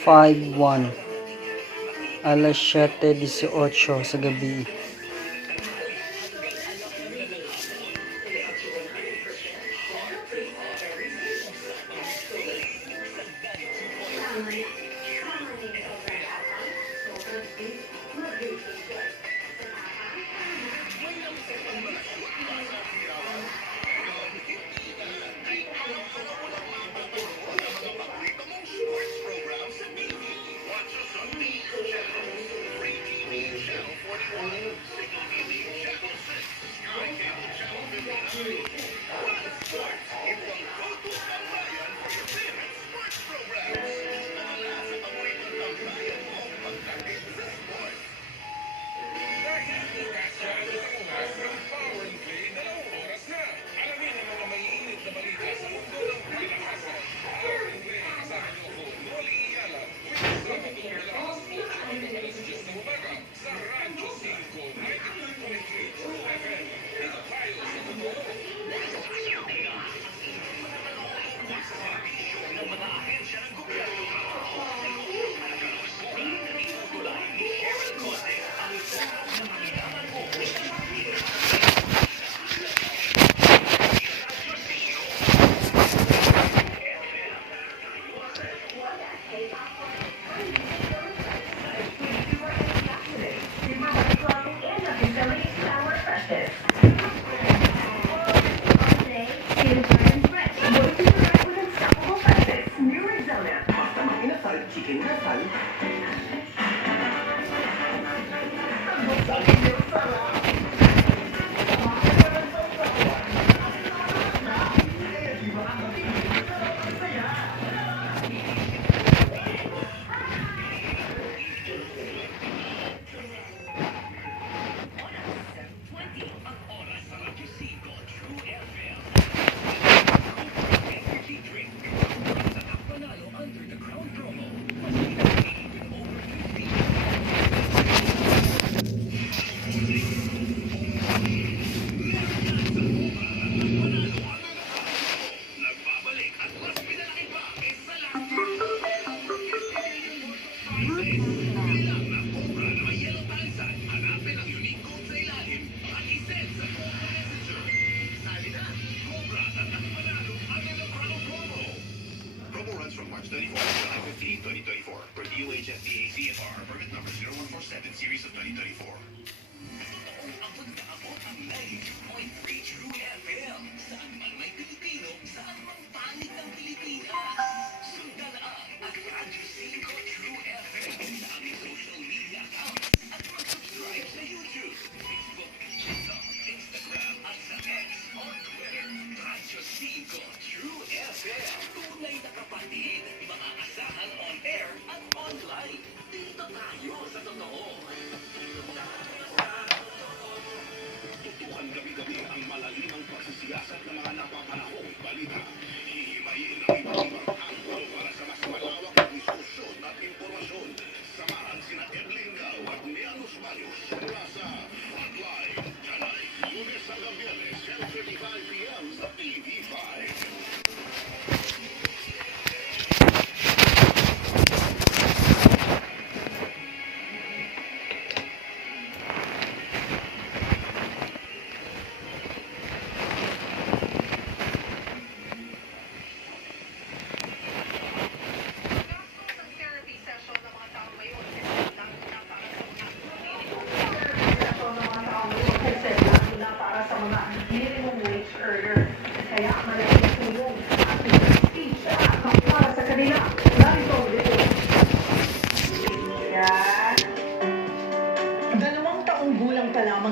5-1 alas 7:18 sa gabi. From March 24 to July 15, 2024. Per DOH FDA CFR, permit number 0147, series of 2024. Ang pagkaabot ang 92.3 True FM. Saan man may Pilipino, saan mang panig ng Pilipinas. Sundan ang Radyo 5 True FM sa aming social media accounts at mag-subscribe sa YouTube, Facebook, TikTok, Instagram at sa X or Twitter. Radyo 5 True FM. Tunay na kapatid, makakasahan on air at online. Dito tayo sa totoo. Tutukan gabi-gabi ang malalimang pagsisiyasat ng mga napapanahong balita. Hihimayin ang iba't-ibang anggulo para sa mas malawak na diskusyon at impormasyon. Samahan sina Edlin Gao at Mianos Marios mula sa Hotline Tanay, Lunes hanggang Biyernes, 10:35 p.m. sa TV5.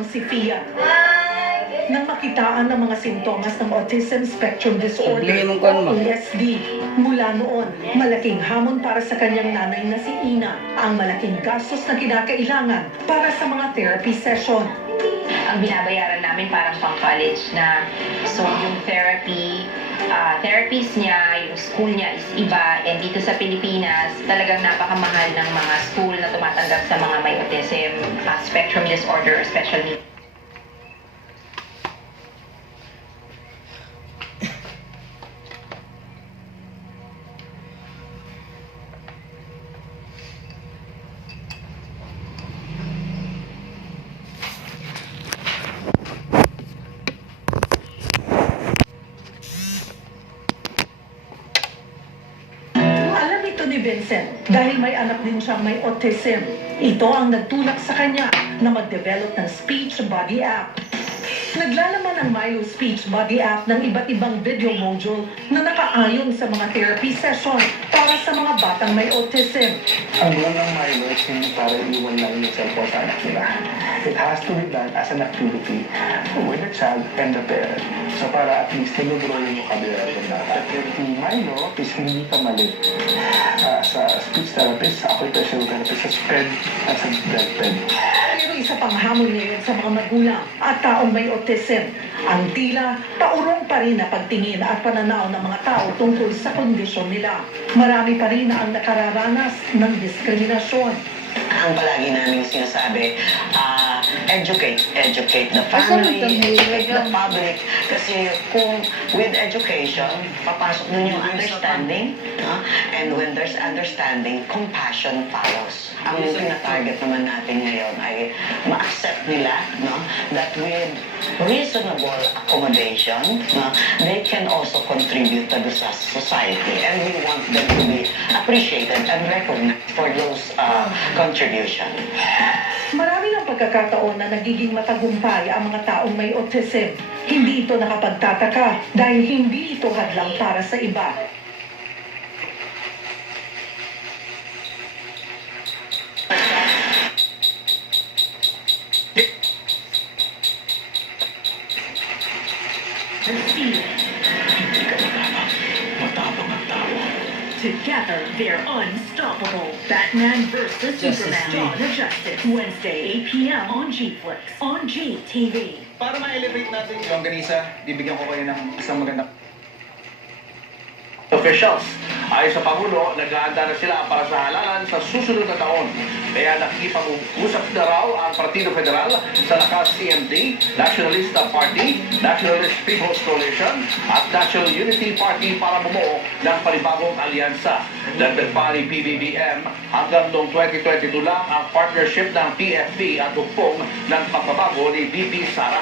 Si Fia nang makitaan ng mga sintomas ng Autism Spectrum Disorder o ASD. Mula noon, malaking hamon para sa kanyang nanay na si Ina ang malaking gastos na kinakailangan para sa mga therapy session. Ang binabayaran namin parang pang-college na, so yung therapies niya, yung school niya is iba, and dito sa Pilipinas, talagang napakamahal ng mga school na tumatanggap sa mga may autism spectrum disorder, especially. si Vincent dahil may anak din siyang may autism. Ito ang nagtulak sa kanya na mag-develop ng speech body app. Naglalaman ang Milo Speech Body App ng iba't ibang video module na nakaayon sa mga therapy session para sa mga batang may autism. Ang goal ng Milo is hindi para iwan lang yung cellphone sa anak nila. It has to be done as an activity with the child and the parent. So para at least nag-grow yung vocabulary ng bata. Si Milo is hindi ka mali. Sa speech therapist, sa occupational therapist, sa SPED at sa DepEd. Pero isa pang hamon ngayon sa mga magulang at taong may autism, ang tila paurong pa rin na pagtingin at pananaw ng mga tao tungkol sa kondisyon nila. Marami pa rin na ang nakararanas ng diskriminasyon. Ang palagi namin sinasabi, educate the family, educate the public. Kasi kung with education, papasok dun yung understanding, no? And when there's understanding, compassion follows. Ang na-target naman natin ngayon ay ma-accept nila, no? That with reasonable accommodation, no? They can also contribute to the society. And we want them to be appreciated and recognized for those contribution. Marami ng pagkakataon na nagiging matagumpay ang mga taong may autism. Hindi ito nakapagtataka dahil hindi ito hadlang para sa iba. Together, they're unstoppable. Batman vs. Justice Superman. League. Dawn of Justice. Wednesday, 8 p.m. on G-Flix. On GTV. Para ma-elevate natin yung longganisa, bibigyan ko kayo ng isang magandang officials. Ayon sa Pangulo, nag-aanda na sila para sa halalan sa susunod na taon. Kaya nakikipag-usap na raw ang Partido Federal sa Lakas CMD, Nationalista Party, Nationalist People's Coalition at National Unity Party para bumuo ng panibagong alyansa. Dagdag pa ni PBBM, hanggang noong 2022 lang ang partnership ng PFP at hukpong ng pagbabago ni VP Sara.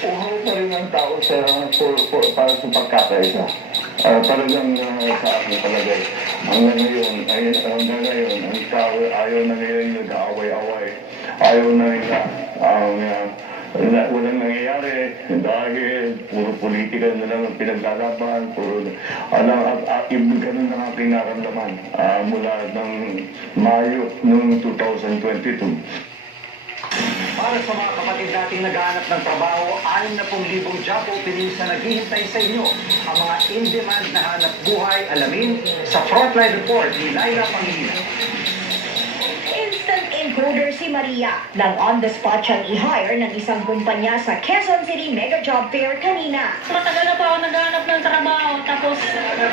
Uhaw pa rin ang tao para sa pagkakaisa. Talagang sa aking palagay. Hanggang ngayon, ang tao ayaw na ngayon nag-aaway-away. Ayaw na walang nangyayari dahil puro politika na lang ang pinaglalaban, ganun na aking naramdaman mula ng Mayo noong 2022. para sa mga kapatid nating naghahanap ng trabaho, 60,000 job openings na naghihintay sa inyo. Ang mga in-demand na hanap buhay, alamin sa Frontline Report ni Laila Pangilinan. Instant encoder si Maria nang on-the-spot siyang i-hire ng isang kumpanya sa Quezon City Mega Job Fair kanina. Matagal na po ako naghahanap ng trabaho, tapos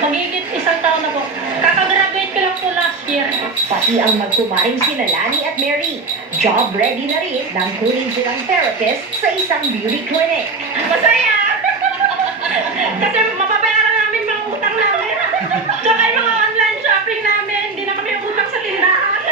magigit isang taon na po. Kakagraduate ko lang po last year. Pati ang magkumaring sina Lani at Mary, job ready na rin nang kunin silang therapist sa isang beauty clinic. Masaya! Kasi mapapayaran namin mga utang namin. Tsaka yung mga online shopping namin, hindi na kami utang sa tindahan.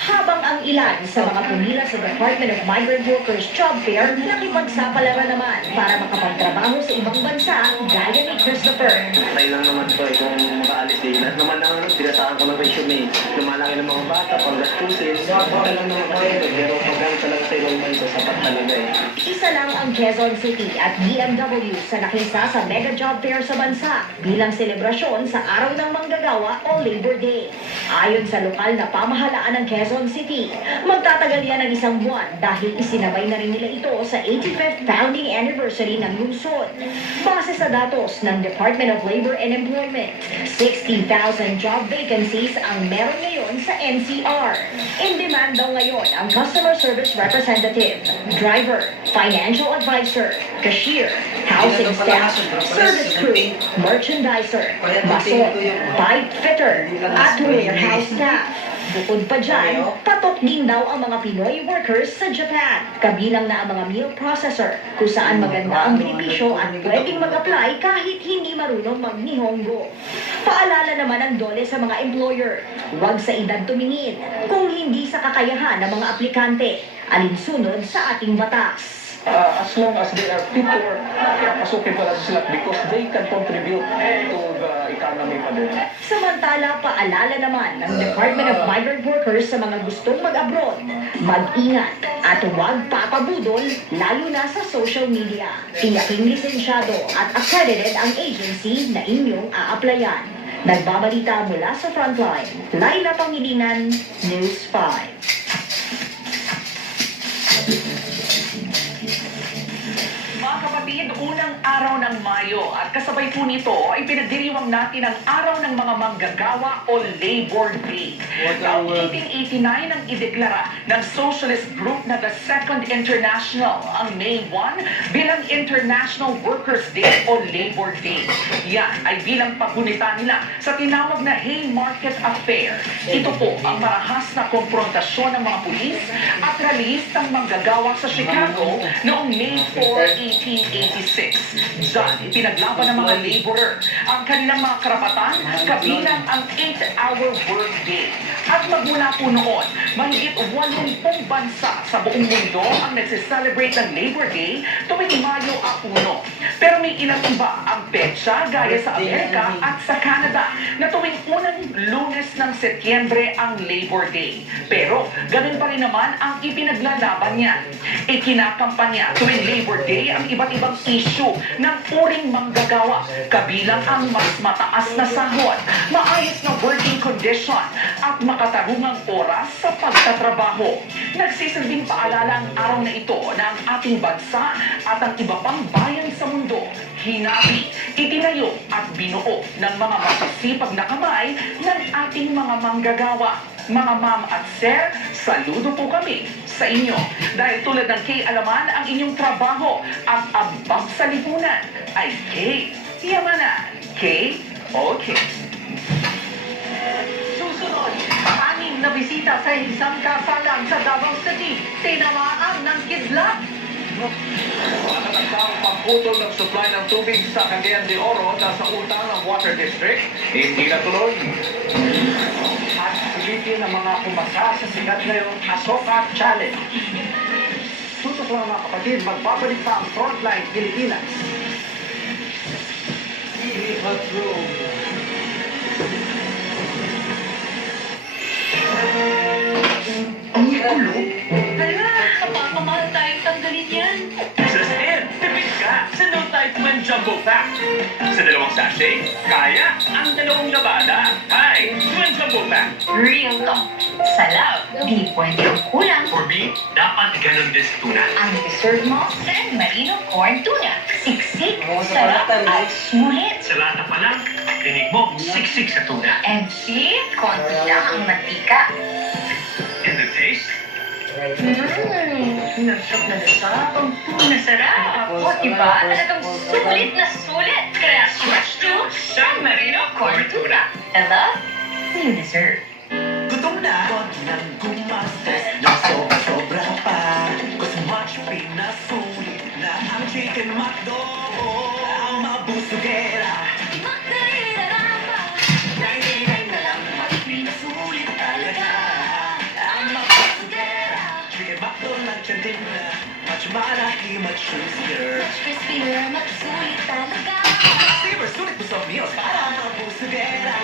Habang ang ilan sa mga pumila sa Department of Migrant Workers Job Fair nakipagsapalaran naman para makapagtrabaho sa ibang bansa gaya ni Christopher. Patay lang naman po kung makaalis din. At naman ang tinasahan ko ng resume. Lumalaki ng mga bata, panggastusin. Patay lang naman kayo. Pero pagkaan talaga sa ibang bansa, sapat talaga eh. Isa lang ang Quezon City at BMW sa nakisa sa Mega Job Fair sa bansa bilang selebrasyon sa Araw ng Manggagawa o Labor Day. Ayon sa lokal na pamahalaan ng Quezon City, magtatagal yan ng isang buwan dahil isinabay na rin nila ito sa 85th founding anniversary ng lungsod. Base sa datos ng Department of Labor and Employment, 60,000 job vacancies ang meron ngayon sa NCR. In demand daw ngayon ang customer service representative, driver, financial advisor, cashier, housing staff, service crew, merchandiser, mason, pipe fitter, at warehouse staff. Bukod pa dyan, patok din daw ang mga Pinoy workers sa Japan. Kabilang na ang mga meal processor, kung saan maganda ang benepisyo at pwedeng mag-apply kahit hindi marunong mag-Nihongo. Paalala naman ang DOLE sa mga employer, huwag sa edad tumingin kung hindi sa kakayahan ng mga aplikante, alinsunod sa ating batas. As long as they are fit to work, papasukin pala sila because they can contribute to the economy Samantala, paalala naman ng Department of Migrant Workers sa mga gustong mag-abroad, mag-ingat at huwag papabudol, lalo na sa social media. Tiyaking lisensyado at accredited ang agency na inyong a-applyan. Nagbabalita mula sa Frontline, Laila Pangilinan, News 5. Mga kapatid, unang araw ng Mayo at kasabay po nito ay pinagdiriwang natin ang araw ng mga manggagawa o Labor Day. Taong 1889 ang ideklara ng socialist group na the Second International ang May 1 bilang International Workers' Day o Labor Day. Yan ay bilang paggunita nila sa tinawag na Haymarket Affair. Ito po ang marahas na komprontasyon ng mga pulis at realistang manggagawa sa Chicago noong May 4, 1886. Diyan, ipinaglaban ng mga laborer ang kanilang mga karapatan kabilang ang 8-hour workday. At magmula po noon, mahigit 80 bansa sa buong mundo ang nagsiselebrate ng Labor Day tuwing Mayo 1. Pero may ilang iba ang petsa gaya sa Amerika at sa Canada na tuwing unang Lunes ng Setyembre ang Labor Day. Pero ganun pa rin naman ang ipinaglalaban niya. Ikinakampanya tuwing Labor Day ang iba't ibang issue ng uring manggagawa, kabilang ang mas mataas na sahod, maayos na working condition, at makatarungang oras sa pagtatrabaho. Nagsisilbing paalala ang araw na ito na ang ating bansa at ang iba pang bayan sa mundo, hinabi, itinayo at binuo ng mga masasipag na kamay ng ating mga manggagawa. Mga ma'am at sir, saludo po kami sa inyo. Dahil tulad ng K-alaman, ang inyong trabaho at ambag sa lipunan ay K-yamanan. K-okay. Susunod, 6 na bisita sa isang kasalan sa Davao City. Tinamaan ng kidlat. Nakatagtang pagputol ng supply ng tubig sa Cagayan de Oro na sa utang ng Water District, hindi natuloy. At silipin ang mga kumasa sa sikat ngayong Asoka Challenge. Tutok lang mga kapatid, magbabalik pa ang Frontline Pilipinas. Ang gulo? Hala, napapamahal tayong tanggalin yan. Sa STEM, tipid ka sa No Type Man Jumbo Pack. Sa 2 sachet, kaya ang 2 labada. Hi, Twin Jumbo Pack. Real talk. Sa love, di pwede ang kulang. For me, dapat ganun din sa tuna. Ang dessert mo, San Marino Corn Tuna. Siksik, sarap at sulit. Sa lata pa lang, tinig mo, siksik sa tuna. And see, konti lang ang mantika. And the taste? Nasarap na nasarap ang tuna. Sarap. O, diba? Talagang sulit na sulit. Kaya switch to San Marino Corn Tuna. The love you deserve. Gutom na? Huwag nang gumastos ng sobra pa. Cause much pinasulit na ang chicken McDo. Ang mabusugera. Nainay na lang, much pinasulit talaga. Ang mabusugera. Chicken McDo lang siya din na. Much malaki, much juicier. Much crispier, magsulit talaga. Silver, sulit mo sa meals para mabusugera.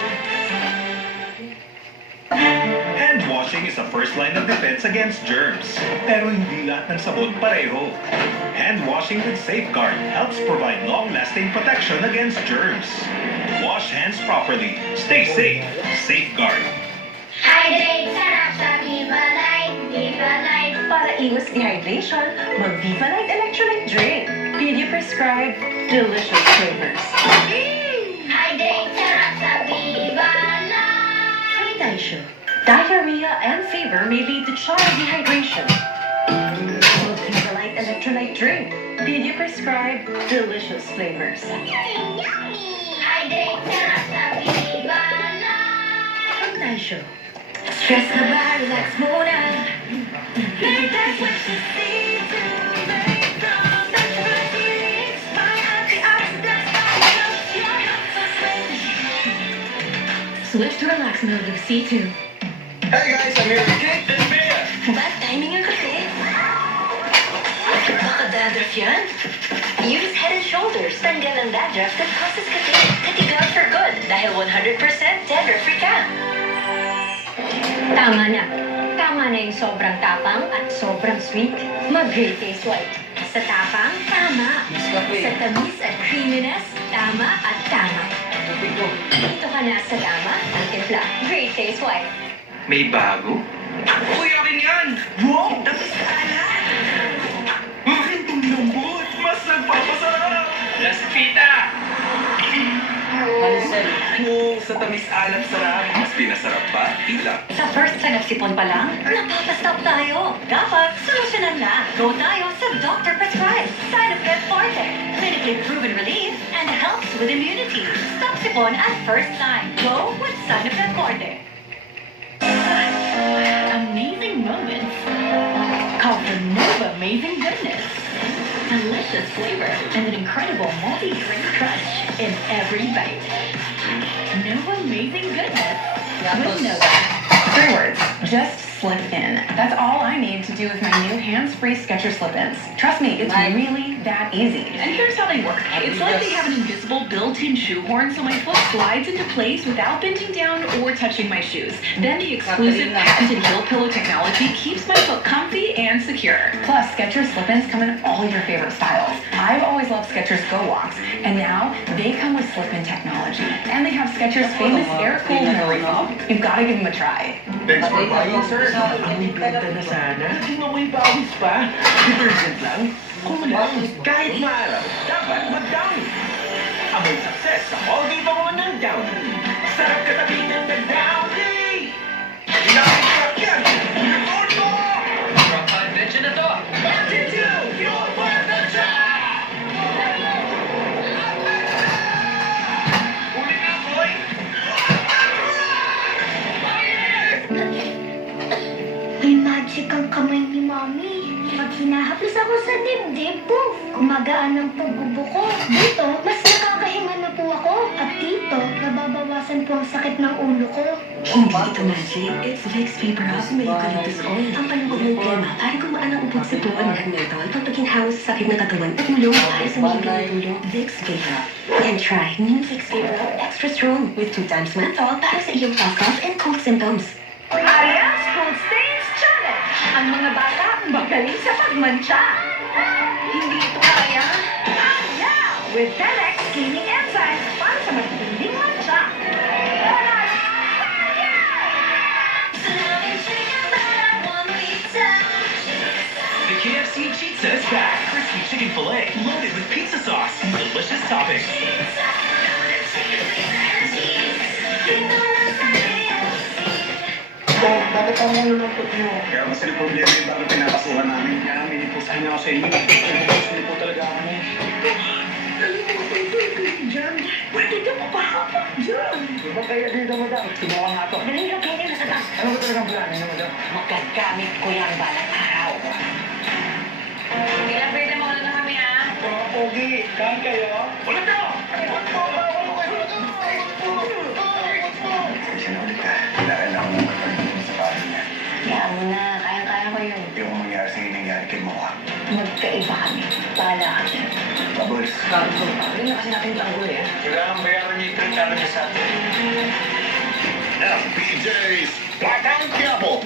Hand washing is a first line of defense against germs. Pero hindi lahat ng sabon pareho. Hand washing with Safeguard helps provide long-lasting protection against germs. Wash hands properly. Stay safe. Safeguard. Hydrate, sarap sa Viva Light, Viva Light. Para iwas dehydration, mag-Viva Light Electrolyte Drink. PDA-prescribed, delicious flavors. Hydrate, sarap sa Viva Light. Diarrhea and fever may lead to child dehydration. Viva Light Electrolyte Drink. PDA-prescribed, delicious flavors. Hydrate, sarap sa Viva Light. Stress na ba? Relax muna. That's what you see to make from the feelings. My antioxidants, your health so Switch to relax mode with C2. Hey guys, I'm here with Kate and Bea. Bad timing ang kasi. Baka dandruff yan? Use Head and Shoulders. Tanggal ang dandruff that causes kasi. Katigaw for good. Dahil 100% dairy-free ka. Tama na. Tama na yung sobrang tapang at sobrang sweet. Mag-Great Taste White. Sa tapang, tama. Sa tamis at creaminess, tama at tama. Dito ka na sa tama, ang timpla. Great Taste White. May bago? Uy, akin yan! Wow! Tapos ka na! Akin itong lambot! Mas nagpapasarap! Las Pita! Sa tamis-alat sarap, mas pinasarap pa, tila. Sa first sign of sipon pa lang, napapastop tayo. Dapat, solusyonan na. Go tayo sa Dr. Prescribed. Sinopret Forte. Clinically proven relief and helps with immunity. Stop sipon at first sign. Go with Sinopret Forte. Amazing moments call for new amazing goodness. Delicious flavor and an incredible multi-drink crunch in every bite. New amazing goodness with Nova. 3 words. Just slip in. That's all I need to do with my new hands-free Skechers slip-ins. Trust me, it's really that easy. And here's how they work. It's like they have an invisible built-in shoehorn, so my foot slides into place without bending down or touching my shoes. Then the exclusive patented heel pillow technology keeps my foot comfy and secure. Plus, Skechers slip-ins come in all your favorite styles. I've always loved Skechers Go Walks, and now they come with slip-in technology. And they have Skechers' famous air-cooled memory foam. You've got to give them a try. Thanks for buying, sir. Ang benta na sana. Hindi mo may bawis pa. Detergent lang. Kung kahit maaraw, dapat mag-down. Amoy success sa Colgate mo ng Downy. Sarap katabi ng Downy! Ilapit ka yan! Report mo! From convention na to! Attitude! Your adventure! Uli ka, boy! May magic ang kamay ni Mami. Pag hinahaplos ako sa dibdib, poof! Gumagaan ang pagbubuko. Dito, mas nakakahinga na po ako. At dito, nababawasan po ang sakit ng ulo ko. Hindi ito magic. It's Vicks Vapor Up. May eucalyptus oil. Ang palungkot ng krema para gumaan ang ubod sa buwan at menthol pag paghinhawa sa sakit ng katawan at mulong para sa mahiging tulong. Vicks Vapor Up. And try new Vicks Vapor Up Extra Strong with 2 times menthol para sa iyong cough and cold symptoms. Arias Cold Stains Challenge! Ang mga bata magaling sa pagmantsa. Hindi ito kaya? Arias! With 10x cleaning enzymes para sa matinding mantsa. The KFC Pizza is back. Crispy chicken fillet loaded with pizza sauce and delicious toppings. Bakit ang nalulungkot niyo? Kaya kasi yung problema yung bago pinapasuhan namin. Kaya namin ipusahin ako sa inyo. Ipusahin po talaga ako niya. Diyan. Pwede ka mapahapak dyan. Diba kaya dito, madam? Sinuha nga to. Dali lang kayo na sa taas. Ano ba talagang plano niyo, madam? Magagamit ko yan balang araw. Ilang pwede mo na kami, ah? Mga pogi, kain kayo? Ulit ka! Kasi na ulit ka. Kailangan ako ng kapatid sa bahay niya. Kaya mo na, kaya-kaya ko yun. Yung mangyari sa nangyari kay Mocha. Magkaiba kami. Bahala ka dyan. Bubbles. Ano na kasi natin tanggol eh? Kailangan bayaran niyo yung tritano niya sa atin. FPJ's Batang Quiapo.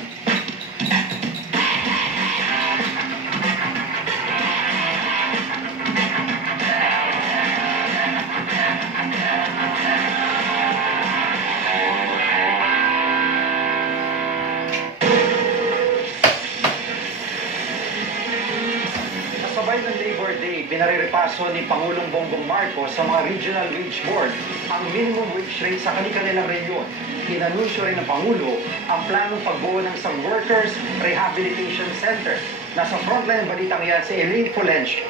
Kasabay ng Labor Day, pinariripaso ni Pangulong Bongbong Marcos sa mga regional wage board ang minimum wage rate sa kanilang rehiyon. Inanunsyo rin ng Pangulo ang planong pagbuo ng isang Workers Rehabilitation Center. Nasa frontline ng balitang yan si Elaine Fulencio.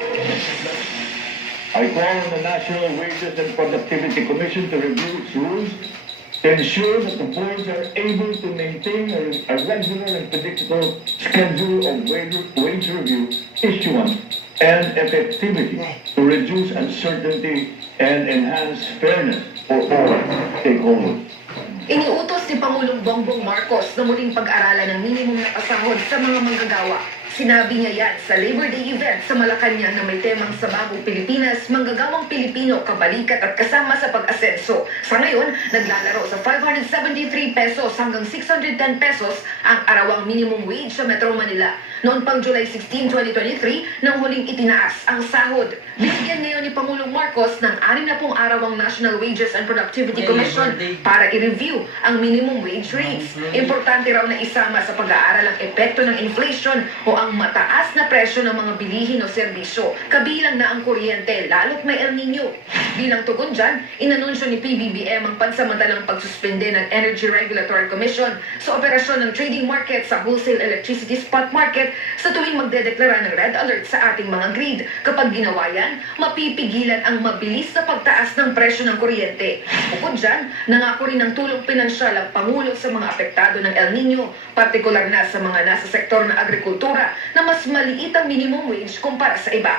I call on the National Wages and Productivity Commission to review its rules to ensure that the boards are able to maintain a regular and predictable schedule of wage review issuance and effectivity to reduce uncertainty and enhance fairness for all stakeholders. Iniutos ni Pangulong Bongbong Marcos na muling pag-aralan ng minimum na pasahod sa mga manggagawa. Sinabi niya yan sa Labor Day event sa Malacanang na may temang sa Bagong Pilipinas, manggagawang Pilipino, kabalikat at kasama sa pag-asenso. Sa ngayon, naglalaro sa 573 pesos hanggang 610 pesos ang arawang minimum wage sa Metro Manila. Noon pang July 16, 2023, nang huling itinaas ang sahod. Binigyan ngayon ni Pangulong Marcos ng 60 arawang National Wages and Productivity Commission para i-review ang minimum wage rates. Importante raw na isama sa pag-aaral ang epekto ng inflation o ang mataas na presyo ng mga bilihin o serbisyo, kabilang na ang kuryente, lalo't may El Nino. Bilang tugon dyan, inanunsyo ni PBBM ang pansamantalang pagsuspende ng Energy Regulatory Commission sa operasyon ng trading market sa wholesale electricity spot market sa tuwing magdedeklara ng red alert sa ating mga grid. Kapag ginawa yan, mapipigilan ang mabilis na pagtaas ng presyo ng kuryente. Bukod dyan, nangako rin ng tulong pinansyal ang Pangulo sa mga apektado ng El Nino, partikular na sa mga nasa sektor ng agrikultura na mas maliit ang minimum wage kumpara sa iba.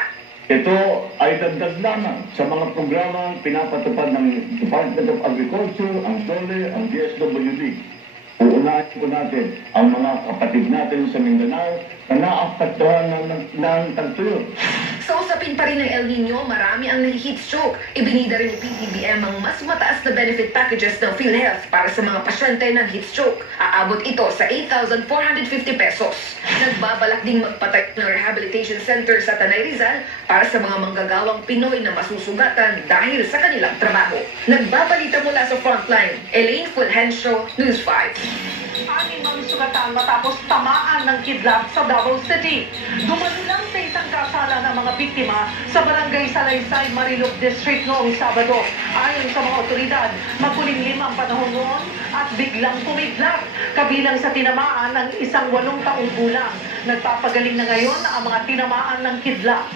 Ito ay dagdag lamang sa mga programang pinapatupad ng Department of Agriculture, ang DOLE, ang DSWD. Uunahin po natin ang mga kapatid natin sa Mindanao na naapektuhan ng tagtuyot. Sa usapin pa rin ng El Nino, marami ang nahi-heat stroke. Ibinida rin ni PBBM ang mas mataas na benefit packages ng PhilHealth para sa mga pasyente ng heat stroke. Aabot ito sa 8,450 pesos. Nagbabalak ding magpatay ng rehabilitation center sa Tanay Rizal para sa mga manggagawang Pinoy na masusugatan dahil sa kanilang trabaho. Nagbabalita mula sa Frontline, Elaine Fulgencio, News 5. Anim ang sugatan matapos tamaan ng kidlat sa Davao City. Dumalulang sa isang kasala ng mga biktima sa barangay Salaysay, Marilog District noong Sabado. Ayon sa mga otoridad, makulimlim ang panahon noon at biglang pumiglat. Kabilang sa tinamaan ng isang 8 taong gulang. Nagpapagaling na ngayon ang mga tinamaan ng kidlat.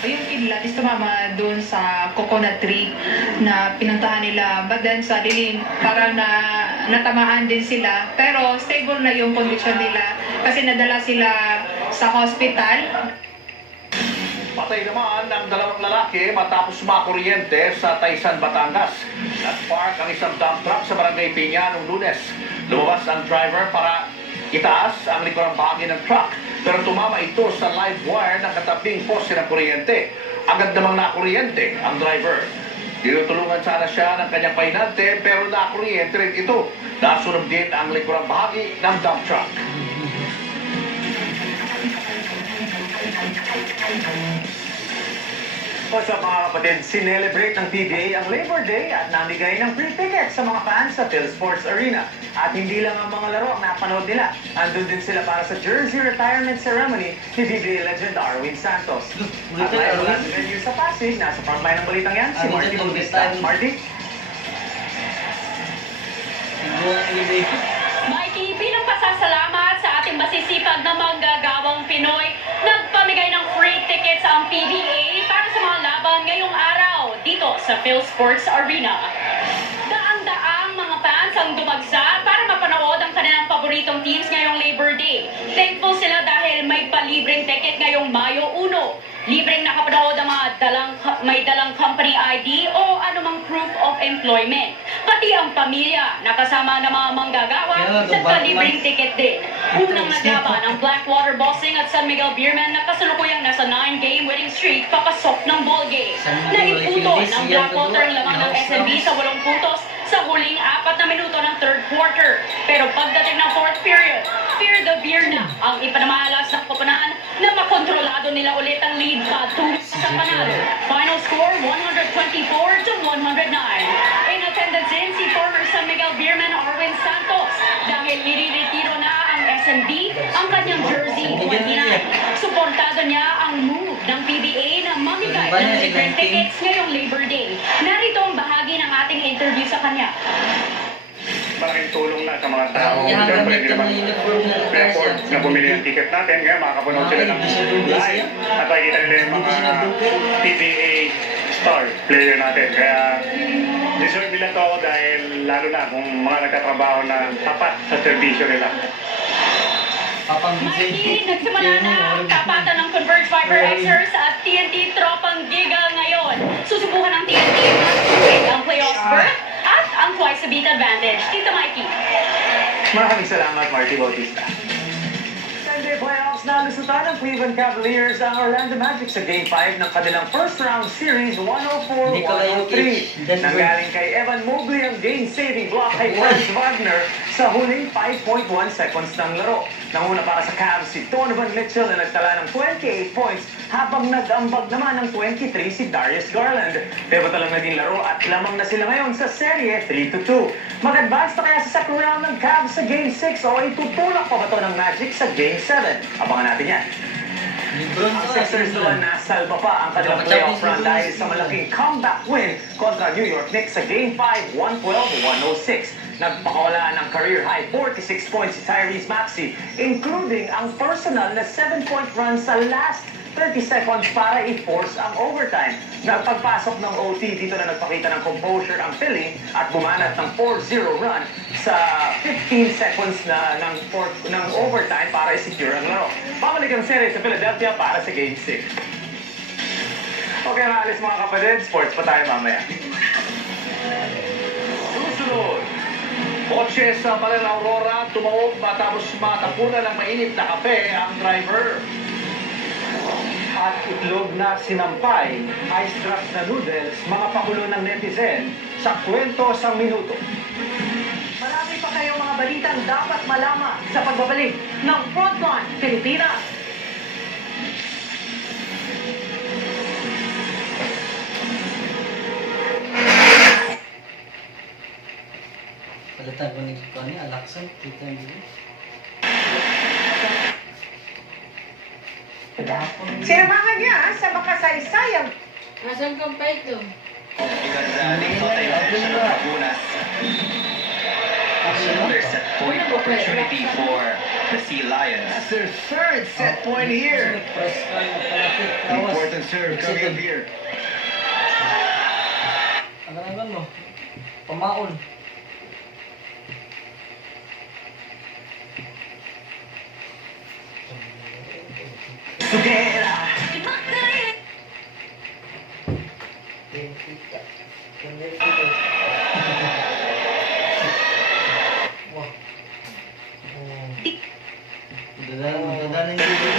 Yung kidlat is tumama doon sa coconut tree na pinuntahan nila. But then sa dilim, parang natamaan din sila. Pero stable na yung kondisyon nila kasi nadala sila sa hospital. Patay naman ang 2 lalaki matapos makuryente sa Taysan, Batangas. Nag-park ang isang dump truck sa Barangay Piña noong Lunes. Lumabas ang driver para itaas ang likurang bahagi ng truck. Pero tumama ito sa live wire ng katabing poste ng kuryente. Agad namang nakuryente ang driver. Tinutulungan sana siya ng kanyang pahinante pero nakuryente rin ito. Nasunog din ang likurang bahagi ng dump truck. What's up mga kapatid? Sinelebrate ng PBA ang Labor Day at namigay ng free tickets sa mga fans sa PhilSports Arena. At hindi lang ang mga laro ang napanood nila. Andun din sila para sa jersey retirement ceremony ni PBA legend Arwin Santos. At live mula sa venue sa Pasig, nasa frontline ng balitang yan, si Marty Bautista. Marty? Mikey, bilang pasasalamat sa ating masisipag na manggagawang Pinoy, nagpamigay ng free tickets ang PBA para sa mga laban ngayong araw dito sa PhilSports Arena. Daang-daang mga fans ang dumagsa para mapanood ang kanilang paboritong teams ngayong Labor Day. Thankful sila dahil may palibreng ticket ngayong Mayo 1. Libreng nakapanood ang mga may dalang company ID o anumang proof of employment. Pati ang pamilya, nakasama ng mga manggagawa, nagpalibreng ticket din. Unang naglaban ang Blackwater Bossing at San Miguel Beerman na kasalukuyang nasa 9-game winning streak papasok ng ball game. Naiputol ng Blackwater ang lamang ng SMB sa 8 puntos sa huling 4 na minuto ng third quarter. Pero pagdating ng fourth period, Fear the Beer na ang ipanamalas ng Koponan na makontrolado nila ulit ang lead patungo sa panalo. Final score 124-109. In attendance din si former San Miguel Beerman Arwin Santos dahil niliretiro na ang SMB ang kanyang jersey 29. Suportado niya ang move ng PBA na mamigay ng libreng tickets ngayong Labor Day. Narito ang bahagi ng ating interview sa kanya. Malaking tulong na sa mga tao. Siyempre, hindi naman afford na bumili ng ticket natin. Kaya makakapanood sila ng live. At makikita nila yung mga PBA star player natin. Kaya deserve nila to dahil lalo na kung mga nagtatrabaho na tapat sa servisyo nila. Mikey, nagsimula na ang tapatan ng Converge Fiber Xers at TNT Tropang Giga ngayon. Susubukan ng TNT ang playoffs berth at ang twice a beat advantage. Tito Mikey. Maraming salamat, Marty Bautista. Sunday playoffs Hawks na lusutan ng Cleveland Cavaliers ang Orlando Magic sa Game 5 ng kanilang first round series 104-103. Nanggaling kay Evan Mobley ang game-saving block kay Franz Wagner sa huling 5.1 seconds ng laro. Nanguna para sa Cavs si Donovan Mitchell na nagtala ng 28 points habang nag-ambag naman ng 23 si Darius Garland. Pivotal ang naging laro at lamang na sila ngayon sa serye 3-2. Mag-advance na kaya sa second round ng Cavs sa Game 6 o itutulak pa ba ito ng Magic sa Game 7? Abangan natin yan. Ang Sixers naman nasalba pa ang kanilang playoff run dahil sa malaking comeback win kontra New York Knicks sa Game 5, 112-106. Nagpakawala ng career-high 46 points si Tyrese Maxey, including ang personal na 7-point run sa last 30 seconds para i-force ang overtime. Nagpagpasok ng OT, dito na nagpakita ng composure ang Philly at bumanat ng 4-0 run sa 15 seconds na ng overtime para i-secure ang laro. Pabalik ang series sa Philadelphia para sa Game 6. Okay, maalis mga kapatid. Sports pa tayo mamaya. Susunod. Kotse sa Balena Aurora, tumawag matapos matapunan ng mainit na kape ang driver. At itlog na sinampay, ice drop na noodles, mga pakulo ng netizen sa kwento sa minuto. Marami pa kayong mga balitang dapat malaman sa pagbabalik ng Frontline Pilipinas. Palitan ko ni Alaksan, kita nyo. Sinamahan niya sa makasaysayang. Nasaan kang pa ito? Because they thought they finished the Lagunas. Another set point opportunity for the Sea Lions. That's their third set point here. Important serve coming up here. Agad-agad mo. Pamaon. Sugera! Dadalan yung dito.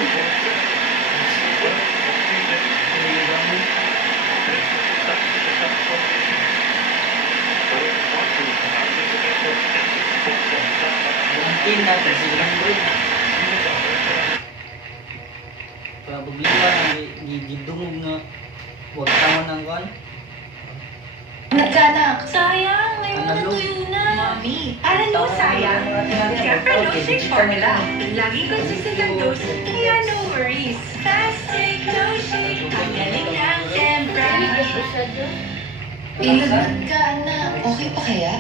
Ang natin silang bro. Problema gidungog nga huwag tama ng kwan. Nagkanak. Sayang, may mga tuyo na. Mami, alam mo sayang. Siyempre, no shake formula. Laging consistent ang dose, kaya no worries. Fast take, no shake. Ang galing ng tempra. Ilagad ka, anak. Okay pa kaya?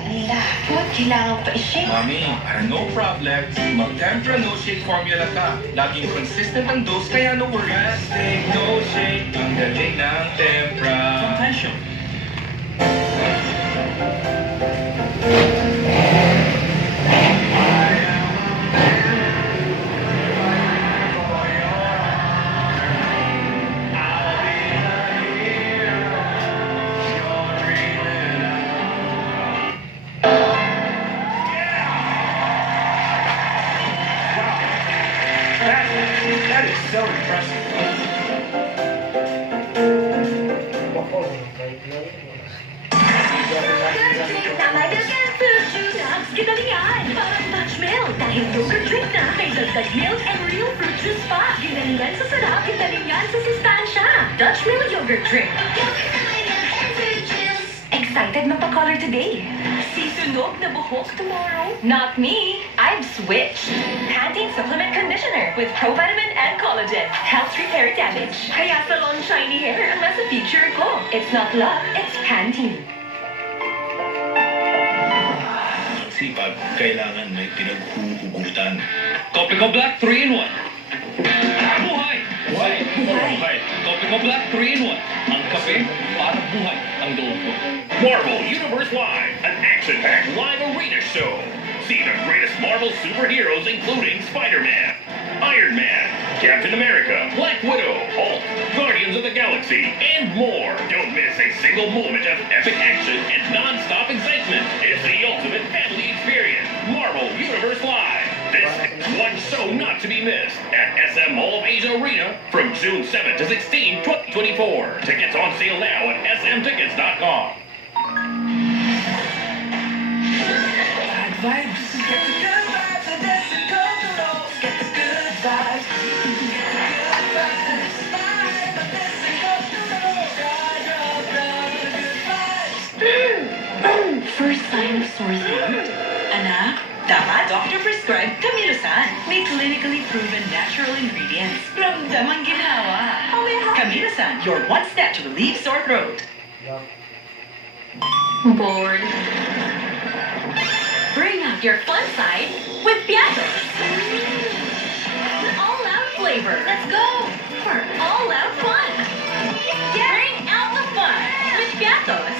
What? Kailangan pa i-shake. Mami, no problem. Mag-Tempra No Shake formula ka. Laging consistent ang dose kaya no worries. Fast take, no shake. Ang galing ng Tempra. Compassion. That is so impressive. Ginalingan! Parang Dutch Milk! Dahil yogurt drink na, may dagdag milk and real fruit juice pa! Ginalingan sa sarap, ginalingan sa sustansya! Dutch Milk Yogurt Drink! Excited magpa-color today! Sisunog na buhok tomorrow? Not me! I've switched! Pantene Supplement Conditioner with provitamin and collagen helps repair damage. Kaya salon shiny hair ang nasa feature ko. It's not luck, it's Pantene. Sipag, kailangan may pinaghuhugutan. Copico Black 3-in-1. Buhay! Buhay! Buhay! Copico Black 3-in-1. Ang kape para buhay ang loob ko. Marvel Universe Live, an action-packed live arena show. See the greatest Marvel superheroes including Spider-Man, Iron Man, Captain America, Black Widow, Hulk, Guardians of the Galaxy, and more. Don't miss a single moment of epic action and non-stop excitement. It's the ultimate family experience. Marvel Universe Live. This is one show not to be missed at SM SM Mall of Asia Arena from June 7 to 16, 2024. Tickets on sale now at smtickets.com. Bad vibes. Get the good vibes and dance and go to Rose. Get the good vibes. Get the good vibes. Vibe and dance and go to Rose. Ride up down to the good vibes. First sign of sore throat? Anak, dapat doctor prescribed Camilosan. May clinically proven natural ingredients. Ramdam ang ginhawa. Camilosan, your one step to relieve sore throat. Bored? Bring out your fun side with Piatos. All-out flavor. Let's go for all-out fun. Bring out the fun with Piatos.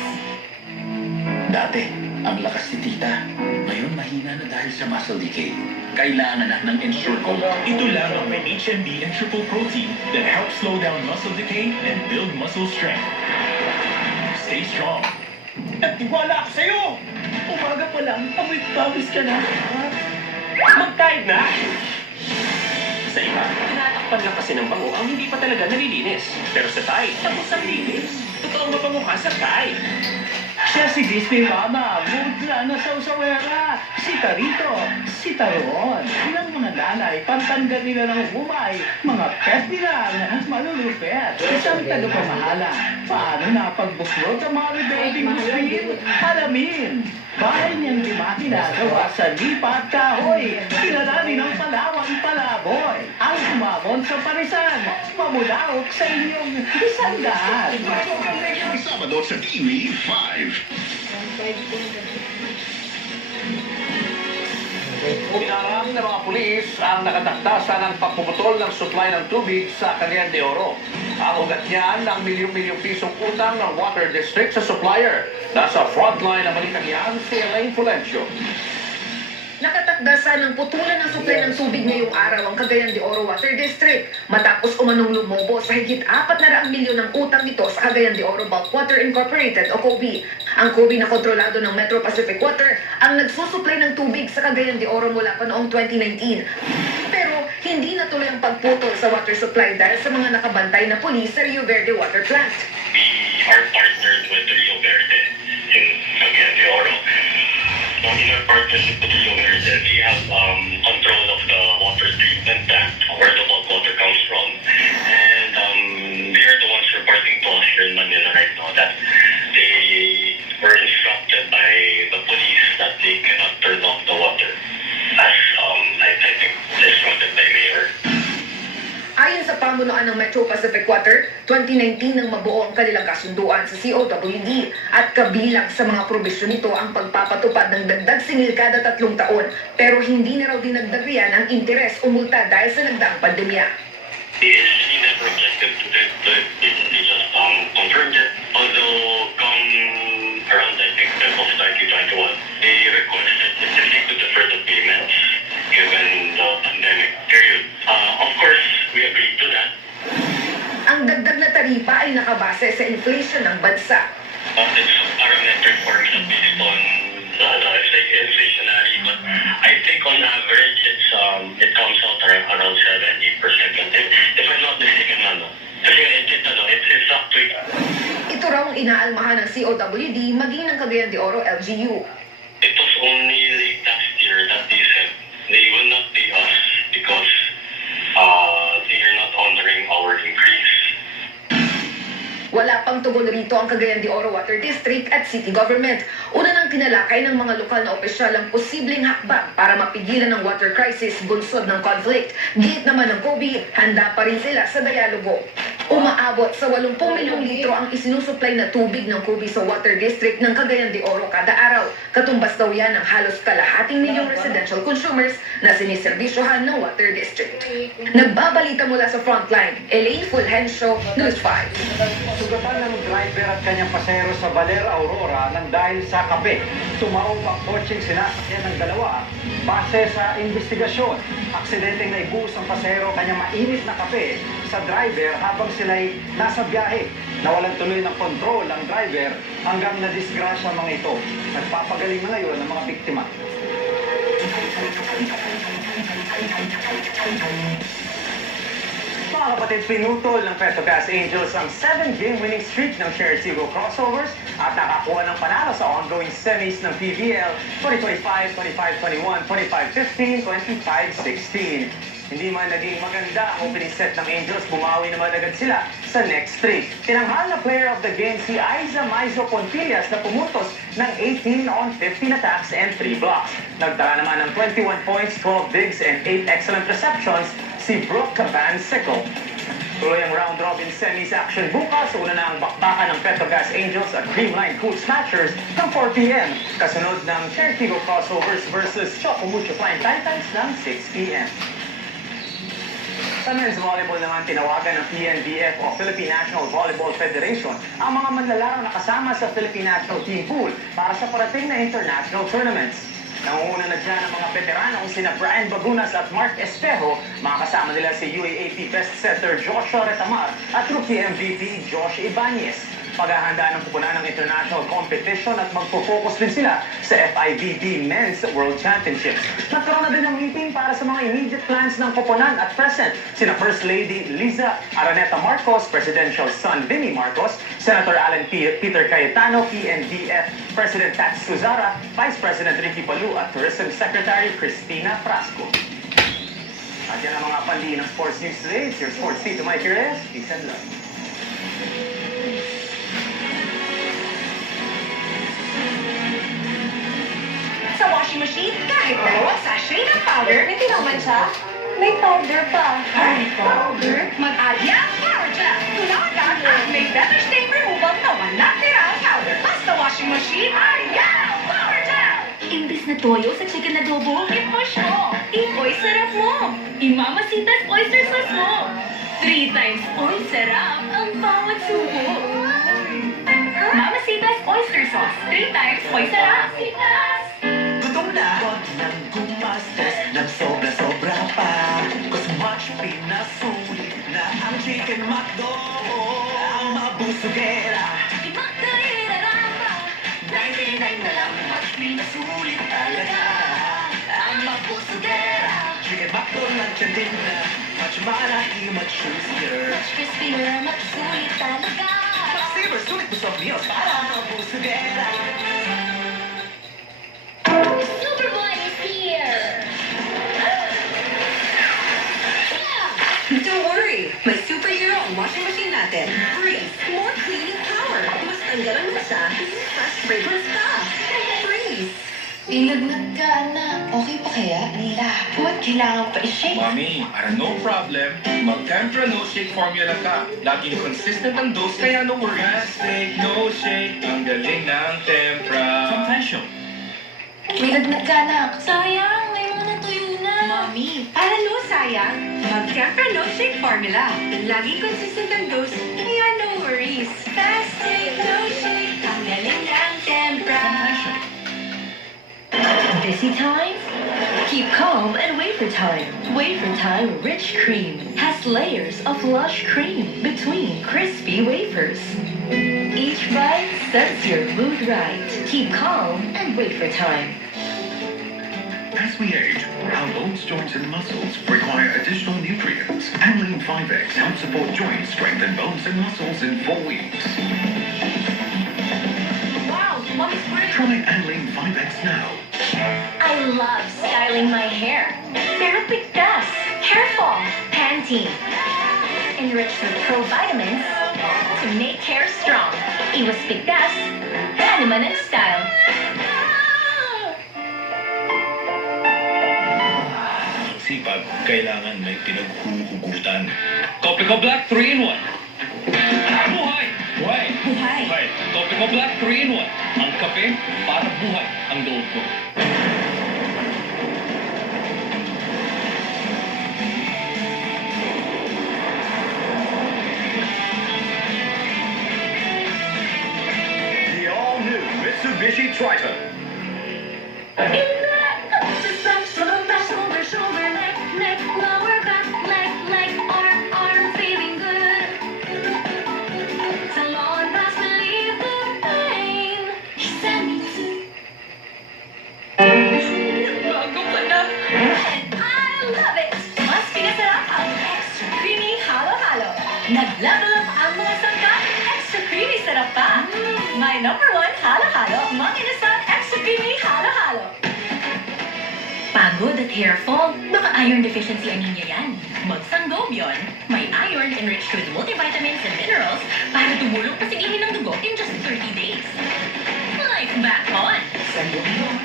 Dati, ang lakas ni tita. Ngayon, mahina na dahil sa muscle decay. Kailangan na ng Ensure Gold. Ito lang ang may HMB and triple protein that helps slow down muscle decay and build muscle strength. Stay strong. Nagtiwala ako sa'yo! Umaga pa lang, amoy pawis ka na. Mag-tide na! Sa iba, tinatakpan lang kasi ng bango ang hindi pa talaga nalilinis. Pero sa Tide, tapos ang linis. Totoong mabango ka sa Tide. Siya si Crispy Mama, mudra na sa usawera. Si Tarito, si Taron. Ilang mga nanay, pantanggal nila ng umay. Mga pet nila, malulupet. Isang tagapamahala. Paano napagbuklod ang mga rebelling guspin? Alamin. Bahay niyang di makina gawa sa lipat kahoy. Pinarami ng Palawang Palaboy. Ang umamon sa parisan. Mamulaok sa inyong isang daan. Sabado sa TV 5. Pinarang ng mga pulis ang nakataktasan ng pagpuputol ng supply ng tubig sa Cagayan de Oro. Ang ugat niyan ng milyong-milyong pisong utang ng Water District sa supplier. Nasa frontline ng balitang yan si Elaine Fulencio. Nakatakdasan ng putulan ng supply ng tubig ngayong araw ang Cagayan de Oro Water District matapos umanong lumobo sa higit 400 milyon ng utang nito sa Cagayan de Oro Bulk Water Incorporated o COBI. Ang COBI na kontrolado ng Metro Pacific Water ang nagsusupply ng tubig sa Cagayan de Oro mula pa noong 2019. Pero hindi natuloy ang pagputol sa water supply dahil sa mga nakabantay na pulis sa Rio Verde Water Plant. We are partnered with Rio Verde in Cagayan de Oro. In our partnership with Rio Verde, we have control of the water treatment plant where the bulk water comes from. And they are the ones reporting to us here in Manila right now that they were instructed by the police that they cannot turn off the water as I think instructed by Mayor. Ayon sa pamunuan ng Metro Pacific Water, 2019 nang mabuo ang kanilang kasunduan sa COWD at kabilang sa mga probisyon nito ang pagpapatupad ng dagdag singil kada 3 taon pero hindi na raw dinagdag riyan ang interes o multa dahil sa nagdaang pandemya. The agency never objected to it, but they just confirmed it. Although come around I think of 2021, they requested to defer the payments given the pandemic period. Of course, we agreed to that. Ang dagdag na taripa ay nakabase sa inflation ng bansa. It's a parametric formula based on it's like inflationary, but I think on average it comes out around 7-8%. If I'm not mistaken, kasi it's fluctuating. Ito raw ang inaalmahan ng COWD maging ng Cagayan de Oro LGU. It was only late last year that they said they will not pay us because they are not honoring our increase. Wala pang tugon rito ang Cagayan de Oro Water District at City Government. Una nang tinalakay ng mga lokal na opisyal ang posibleng hakbang para mapigilan ang water crisis bunsod ng conflict. Gate naman ng COBI, handa pa rin sila sa dialogo. Umaabot sa 80 milyong litro ang isinusupply na tubig ng COBI sa Water District ng Cagayan de Oro kada araw. Katumbas daw yan ng halos kalahating milyong residential consumers na siniserbisyohan ng Water District. Nagbabalita mula sa Frontline, Elaine Fulgencio, News 5. Sugatan ng driver at kanyang pasahero sa Baler, Aurora nang dahil sa kape. Tumaob ang kotseng sinasakyan ng dalawa. Base sa investigasyon, aksidenteng naibuhos ang pasahero kanyang mainit na kape sa driver habang sila'y nasa biyahe. Nawalan tuloy ng kontrol ang driver hanggang nadisgrasya mga ito. Nagpapagaling na ngayon ang mga biktima. Mga kapatid, pinutol ng Petrogas Angels ang 7-game winning streak ng Cherry-Tigo Crossovers at nakakuha ng panalo sa ongoing semis ng PBL 2025, 25-21, 25-15, 25-16. Hindi man naging maganda ang opening set ng Angels, bumawi naman agad sila sa next 3. Tinanghal na player of the game si Aiza Maizo Pontillas na pumuntos ng 18 on 15 attacks and 3 blocks. Nagtala naman ng 21 points, 12 digs, and 8 excellent receptions si Brooke Van Sickle. Tuloy ang round-robin semis action bukas. Una na ang bakbakan ng Petrogas Angels at Dreamline Cool Snatchers ng 4 p.m. Kasunod ng Cherry-Tigo Crossovers versus Choco Mucho Flying Titans ng 6 p.m. Sa men's volleyball naman, tinawagan ng PNBF o Philippine National Volleyball Federation ang mga manlalarong na kasama sa Philippine National Team Pool para sa parating na international tournaments. Nangunguna na dyan ang mga veteranong sina Brian Bagunas at Mark Espejo, mga kasama nila si UAAP best setter Joshua Retamar at rookie MVP Josh Ibanez. Paghahanda ng pupunan ng international competition at magpo-focus din sila sa FIVB Men's World Championships. Nagkaroon na din ng meeting para sa mga immediate plans ng pupunan at present sina First Lady Liza Araneta Marcos, Presidential son Vinny Marcos, Senator Alan Peter Cayetano, PNBF President Tats Suzara, Vice President Ricky Palu at Tourism Secretary Cristina Frasco. At yan ang mga pandi ng sports news today. It's your sports Tito Mike Reyes. Peace and love. Sa washing machine, kahit dalawang sachet ng powder, may tinaman siya. May powder pa. Ay, powder? Mag-alya Power Gel. Tulagan at may better stain removal na wala tira ang powder. Basta washing machine, Alya Power Gel! Imbis na toyo sa chicken adobo, i-push mo. I-oy sarap mo. I-Mamacita's oyster sauce mo. 3 times oy sarap ang bawat subo. Mamacita's oyster sauce. 3 times oy sarap. Gutom na? Huwag nang gumastos ng sobra-sobra pa. Cause much pinasulit na ang Chicken McDo. Ang mabusugera. Chicken McDo, irarama. 99 na lang, much pinasulit talaga. Ang mabusugera. Chicken McDo lunch and dinner. Much malaki, much juicier. Much crispier, much sulit talaga. Much saver, sulit mo sa meals para mabusugera. Superboy is here! Don't worry, may superhero ang washing machine natin. Breeze, more cleaning power. Mas tanggal ang masa, fresh fragrance pa. Breeze. Ilagnat ka, anak. Okay pa kaya? Lapot, kailangan pa i-shake. Mami, no problem. Mag-Tempra No Shake formula ka. Laging consistent ang dose, kaya no worries. Plastic, no shake. Ang galing ng Tempra. From Fashion. May lagnat ka, anak. Sayang, may mga natuyo na. Mami, para no sayang, mag-Tempra No Shake formula. Laging consistent ang dose, kaya no worries. Plastic, no shake. Ang galing ng Tempra. Busy time? Keep calm and wafer time. Wafer time rich cream has layers of lush cream between crispy wafers. Each bite sets your mood right. Keep calm and wafer time. As we age, our bones, joints, and muscles require additional nutrients. Anlene 5X helps support joint strength and bones and muscles in 4 weeks. Wow, Mommy's great! Try Anlene 5X now. I love styling my hair. Pero pigtas, hair fall, Pantene. Enriched with provitamins to make hair strong. Iwas pigtas, animan and style. Sipag, kailangan may pinaghuhugutan. Topico Black 3-in-1. Buhay! Buhay! Buhay! Topico Black 3-in-1. Ang kape para buhay ang loob ko. The all-new Mitsubishi Triton. Just back, shoulder, back, shoulder, shoulder, neck, neck, lower back, leg, leg, arm, arm, feeling good. So long as believe the pain. He sent me to. Bago pa na. And I love it. Mas pinasarap ang extra creamy hollow Level up ang mga sangkap, extra creamy sarap pa. My number one halo-halo, Mang Inasal extra creamy halo-halo. Pagod at hair fall? Baka iron deficiency anemia yan. Mag-Sangobion. May iron enriched with multivitamins and minerals para tumulong pasiglahin ng dugo in just 30 days. Life back on! Sangobion.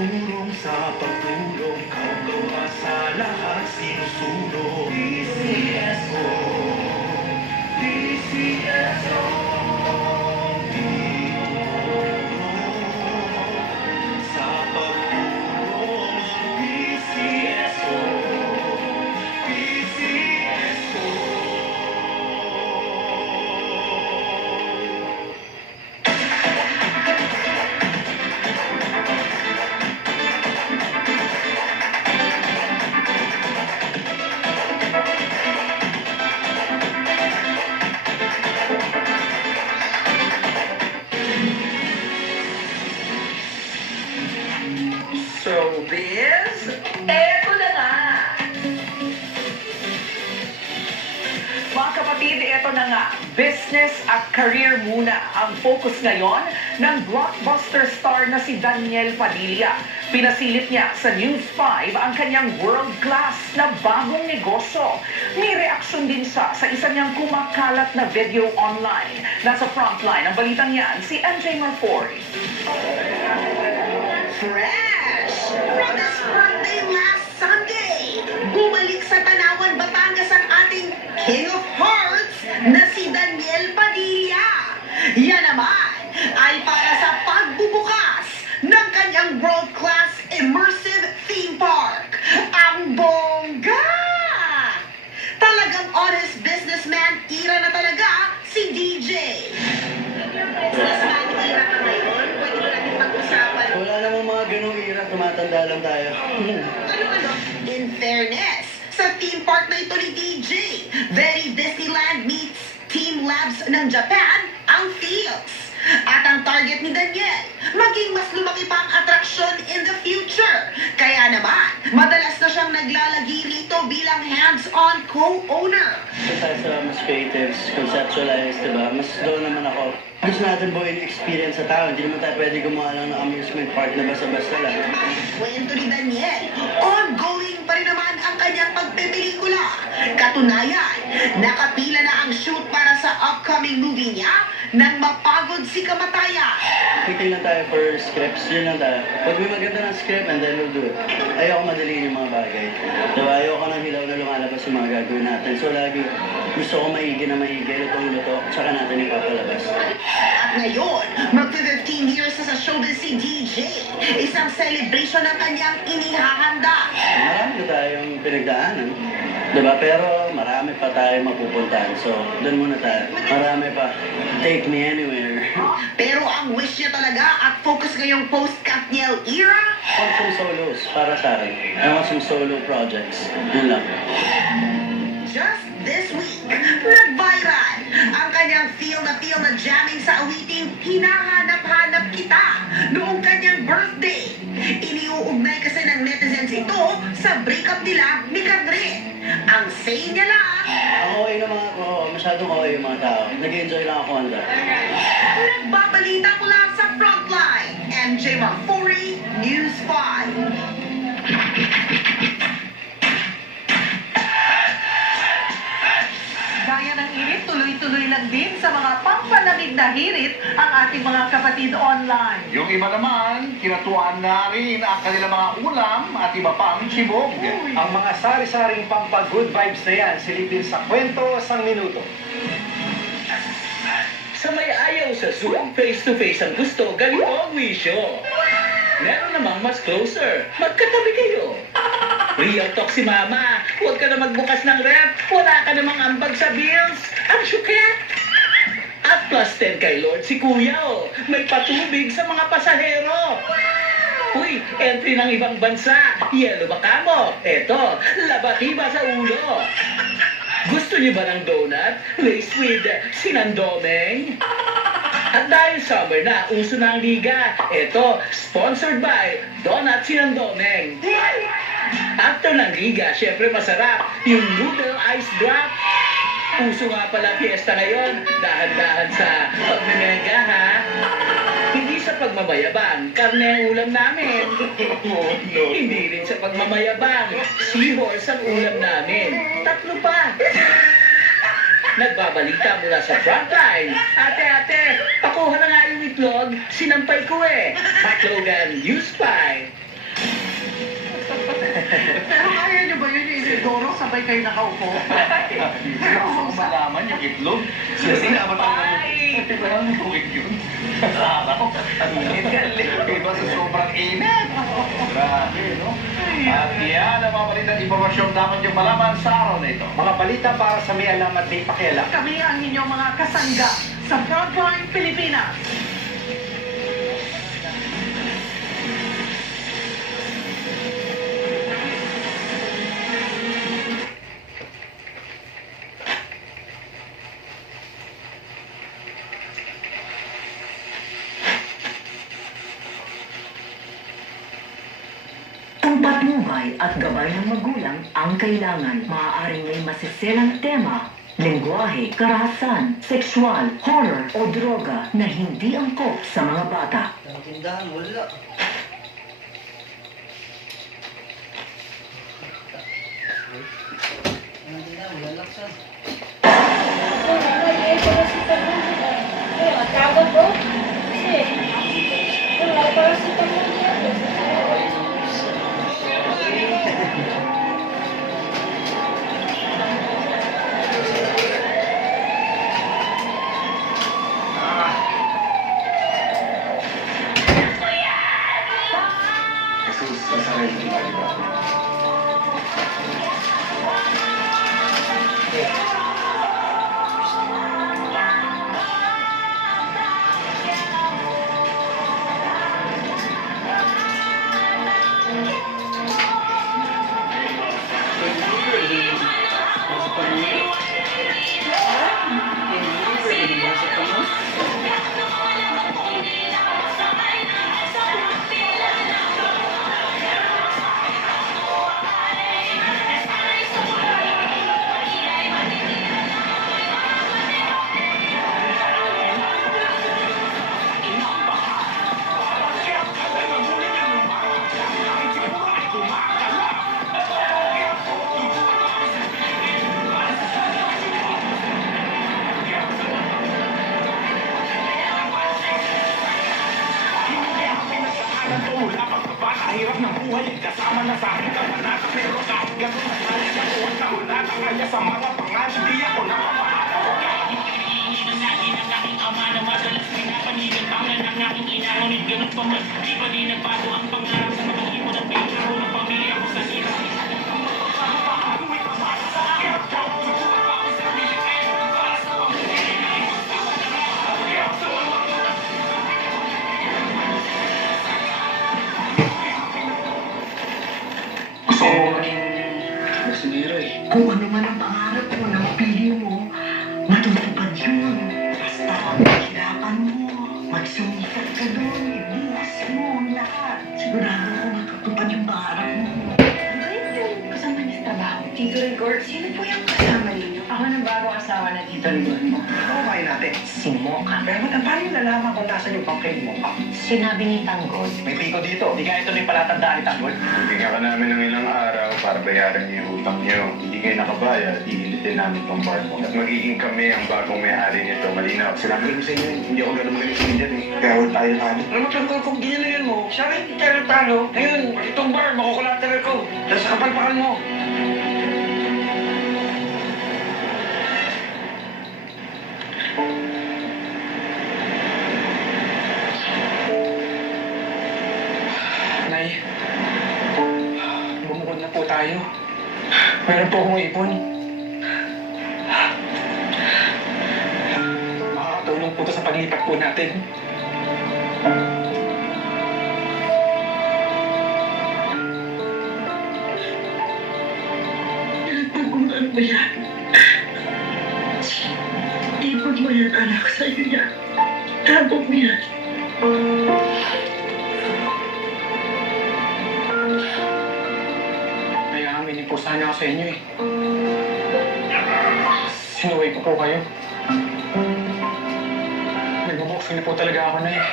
Urong sa pagtulong, kagawa sa lahat sinusulong. PCSO, PCSO, sa pagtulong, PCSO, PCSO. Showbiz, eto na nga! Mga kapatid, eto na nga, business at career muna ang focus ngayon ng blockbuster star na si Daniel Padilla. Pinasilip niya sa News 5 ang kanyang world-class na bagong negosyo. May reaksyon din siya sa isa niyang kumakalat na video online. Nasa frontline ang balitang yan, si MJ Marfori. Fresh! From his birthday last Sunday, bumalik sa Tanawan, Batangas ang ating King of Hearts na si Daniel Padilla. Yan naman ay para sa pagbubukas ng kanyang world-class immersive theme park. Ang bongga! Talagang honest businessman era na talaga si DJ. Businessman era ka ngayon? Pwede ba natin pag-usapan? Wala namang mga ganong era, tumatanda lang tayo. Ano? In fairness, sa theme park na ito ni DJ, very Disneyland meets Team Labs ng Japan ang feels. At ang target ni Daniel, maging mas lumaki pa ang atraksyon in the future. Kaya naman, madalas na siyang naglalagi rito bilang hands-on co-owner. Ito tayo sa mas creatives, conceptualize, diba? Mas doon naman ako. Gusto natin buuin experience sa tao. Hindi naman tayo pwede gumawa lang ng amusement park na basta-basta lang. Kwento ni Daniel, ongoing pa rin naman ang kanyang pagpepelikula. Katunayan, nakapila na ang shoot para sa upcoming movie niya nang mapagod si kamatayan. Quickly lang tayo for scripts. Yun lang tayo. Pag may maganda ng script, and then we'll do it. Ayoko madaliin yung mga bagay. Diba? Ayoko nang hilaw na lumalabas yung mga gagawin natin. So lagi, gusto ko maigi na maigi, lutong-luto, tsaka natin ipapalabas. At ngayon, magpi-15 years na sa showbiz si DJ. Isang celebration ng kanyang inihahanda. Marami na tayong pinagdaanan. Diba? Pero marami pa tayong mapupuntahan. So, doon muna tayo. Marami pa. Take me anywhere. Pero ang wish niya talaga at focus ngayong post-Katniel era? I want some solos para sa akin. I want some solo projects. Yun lang. Just this week, nag-viral ang kanyang feel na jamming sa awiting Hinahanap-hanap Kita noong kanyang birthday. Iniuugnay kasi ng netizens ito sa breakup nila ni Catherine. Ang say niya lang, Okay na mga ako. Masyadong okay yung mga tao. Nag-enjoy lang ako handa. nagbabalita mula sa Frontline. MJ Marfori, News 5. Gaya ng init, tuloy-tuloy lang din sa mga pampanamig na hirit ang ating mga kapatid online. Yung iba naman, kinatuan na rin ang kanilang mga ulam at iba pang sibog. Ang mga sari-saring pampa-good vibes na yan, silipin sa kwento sang minuto. Sa may ayaw sa Zoom, face-to-face ang gusto, ganito ang wisyo. Meron namang mas closer, magkatabi kayo. Real talk si Mama, huwag ka na magbukas ng ref, wala ka namang ambag sa bills. Ang syuket! At plus 10 kay Lord si Kuya, oh. May patubig sa mga pasahero. Uy, entry ng ibang bansa. Yelo ba kamo? Eto, labatiba sa ulo. Gusto niyo ba ng donut? Laced with sinandomeng? At dahil summer na, uso na ang liga. Ito, sponsored by Donut Sinandomeng. After ng liga, syempre masarap yung noodle ice drop. Puso nga pala fiesta ngayon. Dahan-dahan sa pagmimega, ha? Hindi sa pagmamayabang, karne ang ulam namin. Hindi rin sa pagmamayabang, seahorse ang ulam namin. 3 pa. Nagbabalita mula sa frontline. Ate, pakuha na nga yung itlog, sinampay ko eh. Matlogan News 5. Pero kaya niyo ba yun yung Isidoro? Sabay kayo nakaupo? Gusto ko malaman yung itlog. Sinama tayo ng Walang bukit yun. Ang galing. Iba sa sobrang init. Grabe, no? At yan ang mga balita at impormasyong dapat yung malaman sa araw na ito. Mga balita para sa may alam at may pakialam. Kami ang inyong mga kasangga sa Frontline Pilipinas. Kung patnubay at gabay ng magulang ang kailangan, maaaring may masiselang tema, lengguwahe, karahasan, sexual, horror o droga na hindi angkop sa mga bata. Tindahan, wala. Wala laksan. Matapos po. Kasi, wala para si Jesus, nasaan yung di ba? Hirap ng buhay, kasama na sa akin kapanata. Pero kahit gano'n na kaya na buwan na wala na kaya sa mga pangalan, hindi ako napapahala. Iniiwan natin ang aking ama na madalas pinapanigan pangan ang aking ina. Ngunit ganun pa man, di ba di nagbago ang pangarap sa mga ipon at pera ko ng pamilya ko sa hirap. Gusto ko maging gasolero eh. Kung ano man ang pangarap mo na mapili mo, matutupad yun. Basta maghirapan mo, magsumikat ka doon, ibuhas mo ang lahat. Sigurado ko matutupad yung pangarap mo. Ano yung kasama niya sa trabaho? Tito Rigor, sino po yung kasama ninyo? Ako ng bagong asawa na Tito Rigor mo. Ano kain natin? Si Mocha. Pero paano yung nalaman kung nasan yung pangkin mo? Sinabi ni Tanggol. May piko dito. Hindi ka ito ni palatandaan ni Tanggol. Bigyan ka namin ng ilang araw para bayaran niyo yung utang niyo. Hindi kayo nakabayad, iilitin namin tong bar mo. At magiging kami ang bagong may-ari nito. Malinaw. Sinabi ko sa inyo, hindi ako ganun magaling sa dyan eh. Kaya huwag tayo namin. Alam mo, Tanggol, kung ginilin mo, siya rin hindi tayo talo. Ngayon, itong bar, makukulateral ko. Dahil sa kapalpakan mo. Nay, bumukod na po tayo. Meron po akong ipon. Makakatulong po ito sa paglipat po natin. Pinagpagulan mo yan. Ipon mo yan, anak, sa'yo yan. Tago mo yan. Nay, sana ako sa inyo eh. Sinuway ko po kayo. Nagbubuksing na po talaga ako na eh.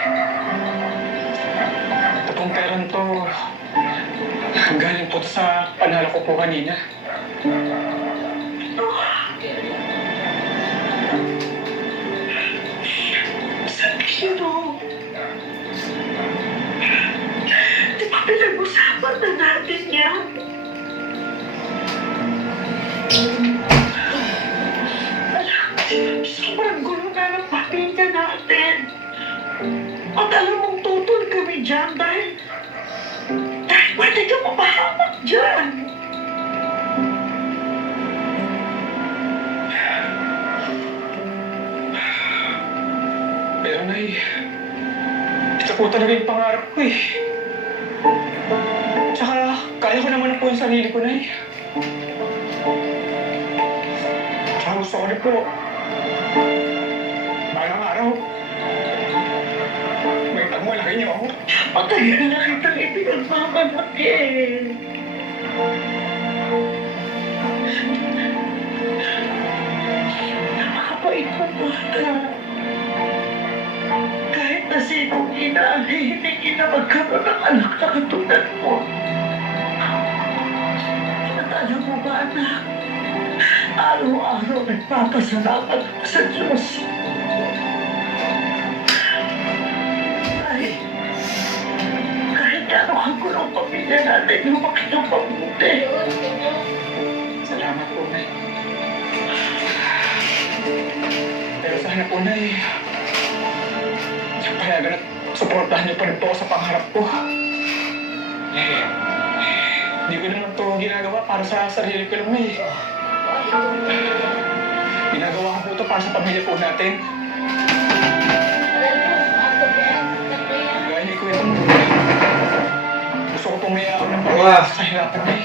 Itong pera nito, galing po ito sa panalo ko po kanina. Sino? Di ba pinag-usapan na natin yan? Sobrang gulo na ng pamilya natin. At alam mong tutol kami dyan dahil pwede ka mapahamak dyan. Pero Nay, ito po talaga yung pangarap ko eh. Tsaka, kaya ko naman po yung sarili ko, Nay. Tsaka gusto ko rin po, balang araw, may pagmalaki niyo ako. Patayin na kitang ipinagmamalaki. Napakapait mo bata. Kahit na sinong ina, hindi na magkaroon ng anak na katulad mo. At alam mo ba, anak, araw-araw nagpapasalamat ako sa Diyos. Kahit gano'ng kagulo ang pamilya natin, lumaki ng mabuti. Salamat po, Nay. Pero sana po, Nay, payagan at suportahan niyo pa rin po ako sa pangarap ko. Hindi ko naman ito ginagawa para sa sarili ko lang, Nay. Ginagawa ko po ito para sa pamilya po natin. Gaya ni Kuya Tom, gusto ko pong may ako ng pamilya sa kahirapan, Nay.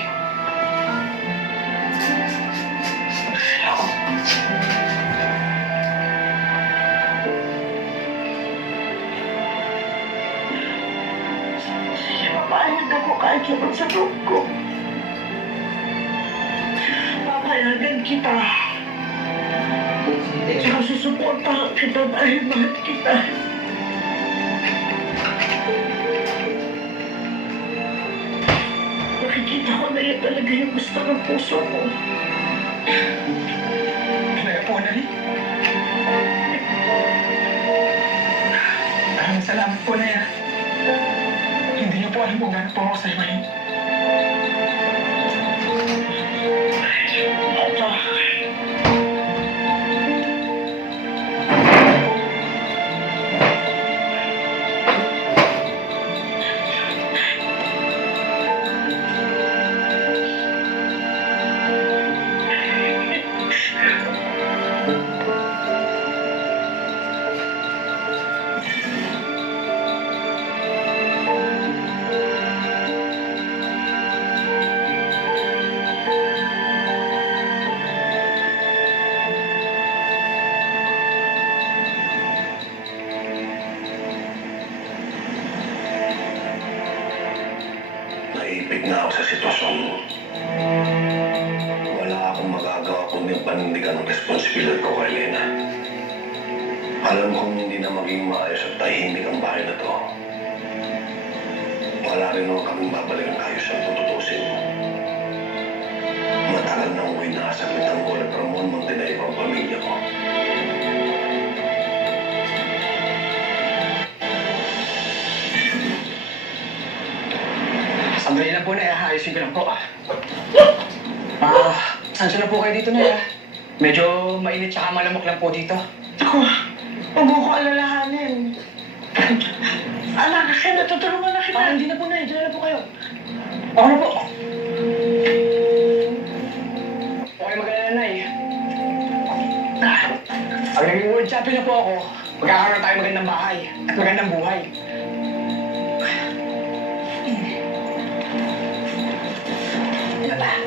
Papayag ako kahit naman sa loob ko. Papayagan kita. Saka susuportahan kita dahil mahal kita. Nakikita ko na yan talaga yung gusto ng puso mo. Kaya po, Nay. Maraming salamat po, Nay. Hindi niyo po alam kung gano'n po ako sa iba. Naipit na ako sa sitwasyon mo. Wala akong magagawa kundi panindigan ng responsibilidad ko kay Lena. Alam kong hindi na maging maayos at tahimik ang bahay na to. Wala rin naman kaming babalikan ayos ang tututusin. Matagal na uwi na sakit ang Kuya Ramon Montenay ang pamilya ko. Sandali lang po, Nay. Ayusin ko lang po. Saan sila po kayo dito, Nay? Medyo mainit tsaka malamok lang po dito. Ako, huwag mo ko alalahanin. Anak, kasi natutulungan na kita. Hindi na po, Nay. Diyan na po kayo. Ako na po. Okay, mag-alala, Nay. Pag naging world champion na po ako, magkakaroon tayo magandang bahay at magandang buhay.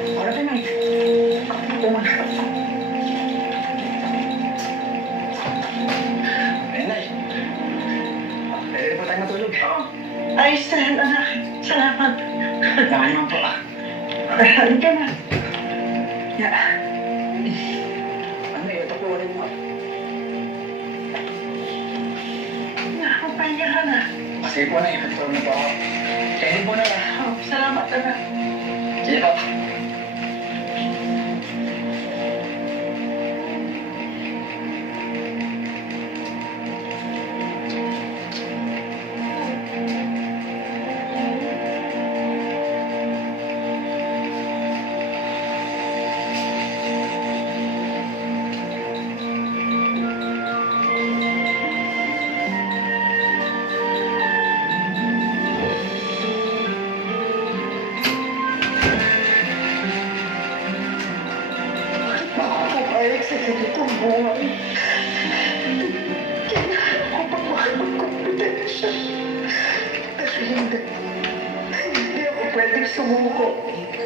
Ako na po, Nay. Ako na. Ayun, Nay. Pwede na po tayo matulog. Ayos na yan, anak. Salamat. Salamat po. Halika na. Ano yun? Tapunin mo. Nakapagpahinga ka na. Kasi po na, i-control na po ako. Kainin po na lang. Salamat ka na. Sige po. Makakapayag sa ganitong buhay. Kailangan ko pang makapagkompetensya. Pero hindi ako pwedeng sumuko.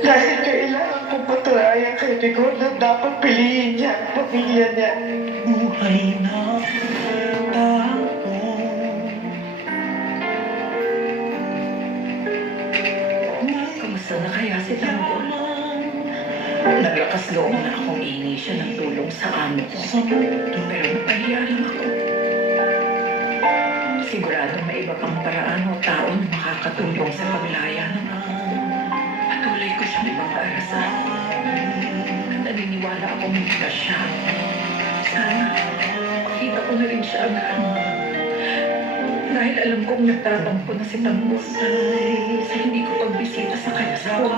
Dahil kailangan ko patunayan kay Rigor na dapat piliin niya ang pamilya niya. Buhay na Kamusta na kaya si Tanggol? Naglakas loob na akong iingi siya ng tulong sa amo ko. Pero napahiya lang ako. Sigurado may iba pang paraan o tao na makakatulong sa paglaya ng ako. Patuloy ko siyang ipag-aarasal. Naniniwala akong ligtas siya. Sana, makita ko na rin siya agad. Dahil alam kong nagtatampo na si Tanggol sa hindi ko pagbisita sa kanya sa huli.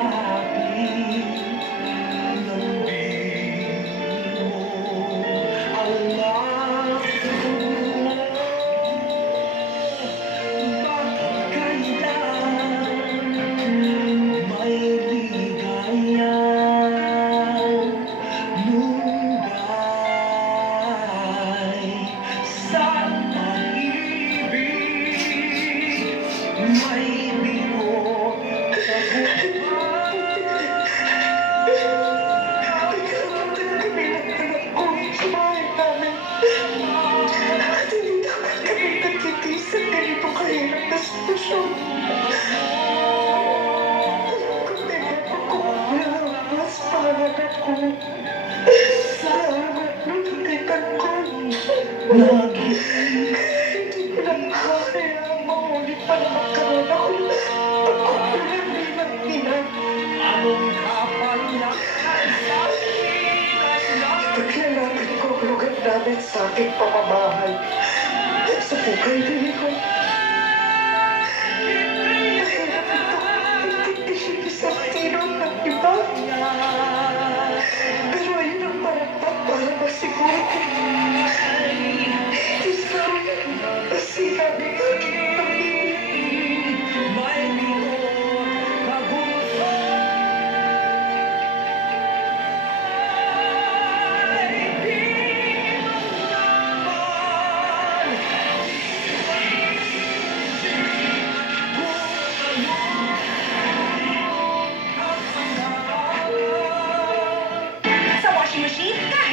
Paglalapit ko ang lugar namin sa aking pamamahay. Sa bukay din ko. Mahirap ito intindihin sa sino ng iba. Pero ayun ang marapat para masiguro ko. Isang nasira ng aking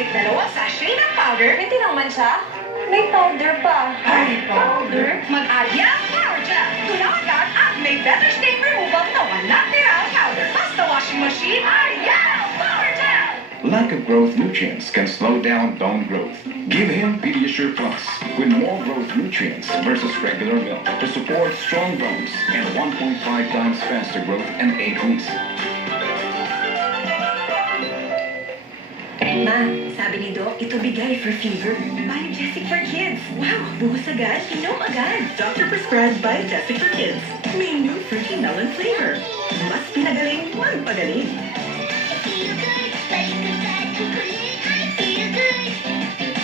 dalawang sachet ng powder. May tinangman siya? May powder pa. Ay, powder? Mag-alya Power Gel. Tunaw agad at may better stain removal na walang tiral powder. Basta washing machine, Alya Power Gel! Lack of growth nutrients can slow down bone growth. Give him Pediasure Plus with more growth nutrients versus regular milk to support strong bones and 1.5 times faster growth in 8 weeks. Ma, sabi ni Doc, ito bigay for fever. Biogesic for kids. Wow, buhos agad, inom agad. Doctor prescribed Biogesic for Kids. May new fruity melon flavor. Mas pinagaling, magpagaling.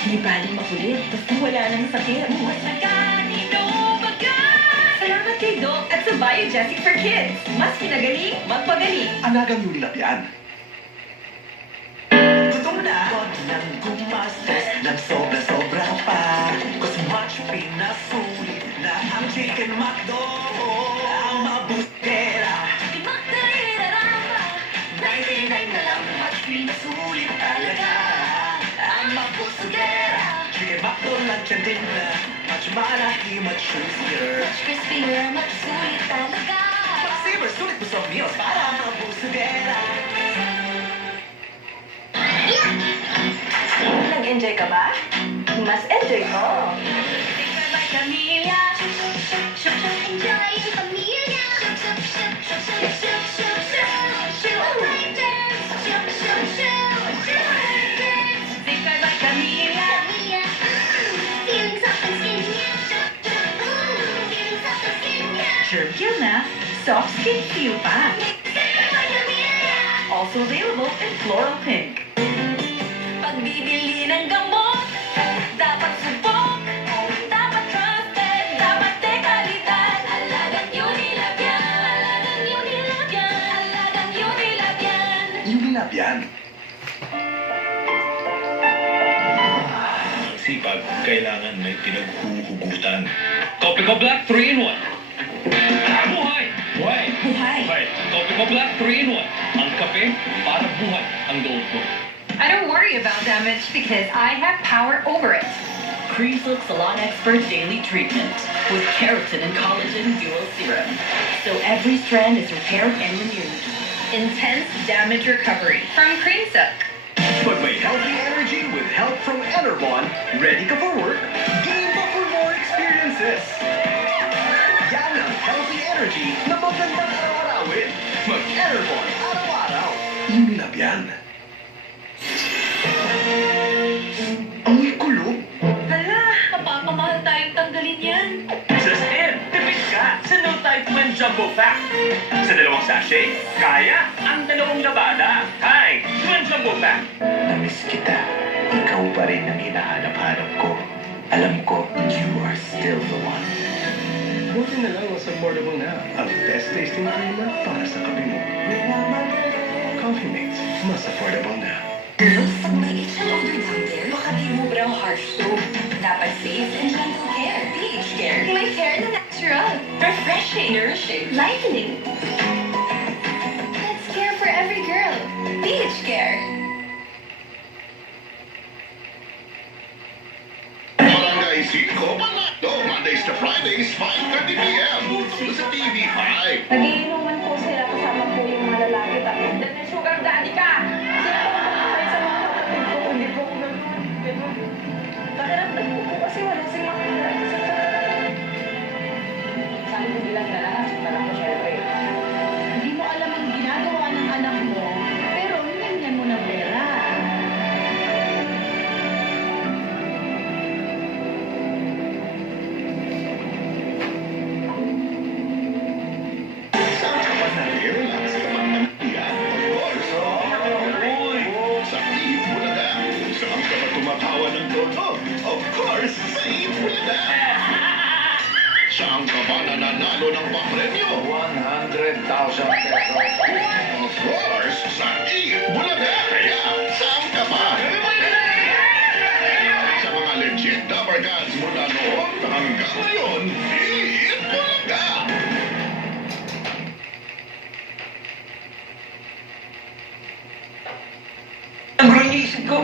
Hindi baling makulit, basta wala nang sakit. Buhos agad, inom agad. Salamat kay Doc at sa Biogesic for Kids. Mas pinagaling, magpagaling. Anagang Unilap yan. Gutom na ako ng gumastos ng sobra-sobra pa. Cause much pinasulit na ang Chicken McDo ang mabustera. Chicken McDo, 99 na lang, much pinasulit talaga ang mabustera. Chicken McDo, lunch and dinner, much malaki, much juicier. Much crispier, much sulit talaga. Much saver, sulit mo sa meals para mabustera. Nag-enjoy ka ba? Mas enjoy ko. Germ Kill na, soft skin feel pa. Also available in floral pink. Pagbibili ng gamot, dapat subok, dapat trusted, dapat dekalidad. Alagang Unilab yan, alagang Unilab yan, alagang Unilab yan. Unilab yan. Sipag, kailangan may pinaghuhugutan. Copico Black 3-in-1. Buhay! Buhay! Buhay! Copico Black 3-in-1. Ang kape para buhay ang loob ko. I don't worry about damage because I have power over it. Creamsilk Salon Expert Daily Treatment with keratin and collagen dual serum. So every strand is repaired and renewed. Intense damage recovery from Creamsilk. But may healthy energy with help from Enervon, ready ka for work, game pa for more experiences. Yan ang healthy energy na magandang araw-arawin. Mag-Enervon araw-araw. Unilab yan. Ang kulog. Hala, mapapamahal tayong tanggalin yan. Just in, tipid ka sa No Type Twin Jumbo Pack. Sa dalawang sachet, kaya ang dalawang labada. Hi, Twin Jumbo Pack. Namiss kita. Ikaw pa rin ang hinahanap-hanap ko. Alam ko, you are still the one. Buti na lang mas affordable na. Ang best tasting creamer para sa kape mo. Coffee Mates, mas affordable na. Girls, pag may itching odor down there, baka di mo brow harsh soap. Dapat safe and gentle care. pH Care. May care na natural. Refreshing. Nourishing. Lightening. That's care for every girl. pH Care. Barangay 5 Panatlo, Mondays to Fridays, 5:30 p.m. Sa TV5. Nagiinuman po sila kasama po yung mga lalaki. Tapos, then sugar daddy ka! Sila po kumakain sa mga kapatid ko. Hindi po ako ganun. Pakiramdam ko po kasi wala silang makakain sa sabi ko bilang galakas, parang ko syempre. Hindi mo alam ang ginagawa ng anak mo, pero hinanyan mo ng pera. Saan ka ba na-relax ka bang nangyayaan? Of course, sa Eat Bulaga. Saan ka ba tumatawa ng toto? Of course, sa Eat Bulaga. Saan ka ba nananalo ng papremyo? 100,000 pesos. Of course, sa Eat Bulaga. Kaya, saan ka ba? Sa mga legit Dapper Gods mula noon hanggang ngayon, Eat Bulaga. Ang gulo niya isip ko.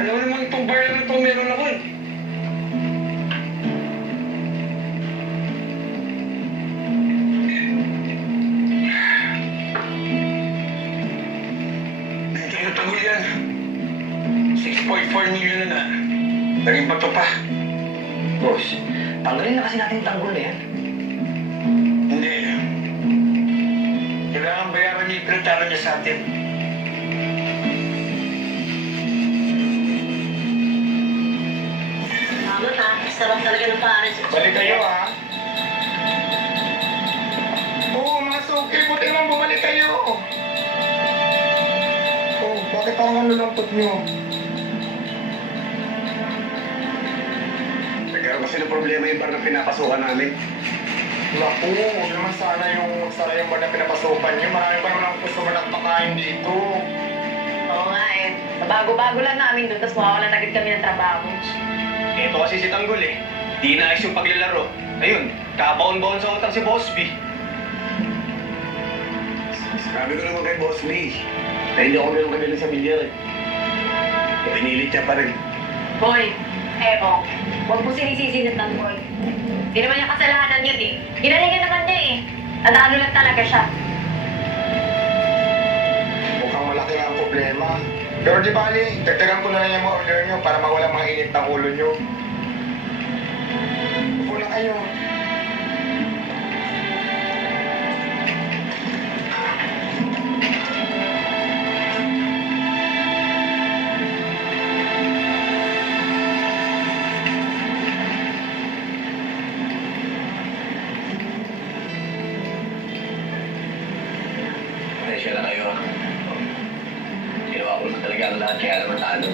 Alam mo naman itong bar na ito meron ako eh. Hindi na tagol yan. 6.4 million na. Naging bato pa. Boss, tanggalin na kasi natin tanggol na yan. Hindi. Kailangan bayaran niya yung pinatalo niya sa atin. Mama ta, sarap talaga ng pares. Balik kayo ha. Oo, mga suki, buti naman bumalik kayo. Oh, bakit parang ang lulungkot niyo? Nagkaroon kasi ng problema yung bar na pinapasukan namin. Naku, huwag naman sana yung magsara yung bar na pinapasukan niyo. Marami pa naman ang customer na kumakain dito. Oo nga eh. Bago-bago lang namin doon, tapos mawawalan agad kami ng trabaho. Ito kasi si Tanggol eh. Di naayos yung paglalaro. Ayun, kabaon-baon sa utang si Boss B. Sabi ko naman kay Boss Lee, na hindi ako meron kanila sa bilyar eh. Pinilit niya pa rin. Boy, Evo, huwag mo sinisisinit ng boy. Hindi naman niya kasalanan yun eh. Ginalingan naman niya eh. Nadalo lang talaga siya. Mukhang malaki na ang problema. Pero di bali, dagdagan ko na lang yung mga order nyo para mawala mga init ng ulo nyo. Upo na kayo. Pasensya na kayo. Ginawa ko lang talaga ang lahat kaya naman talo.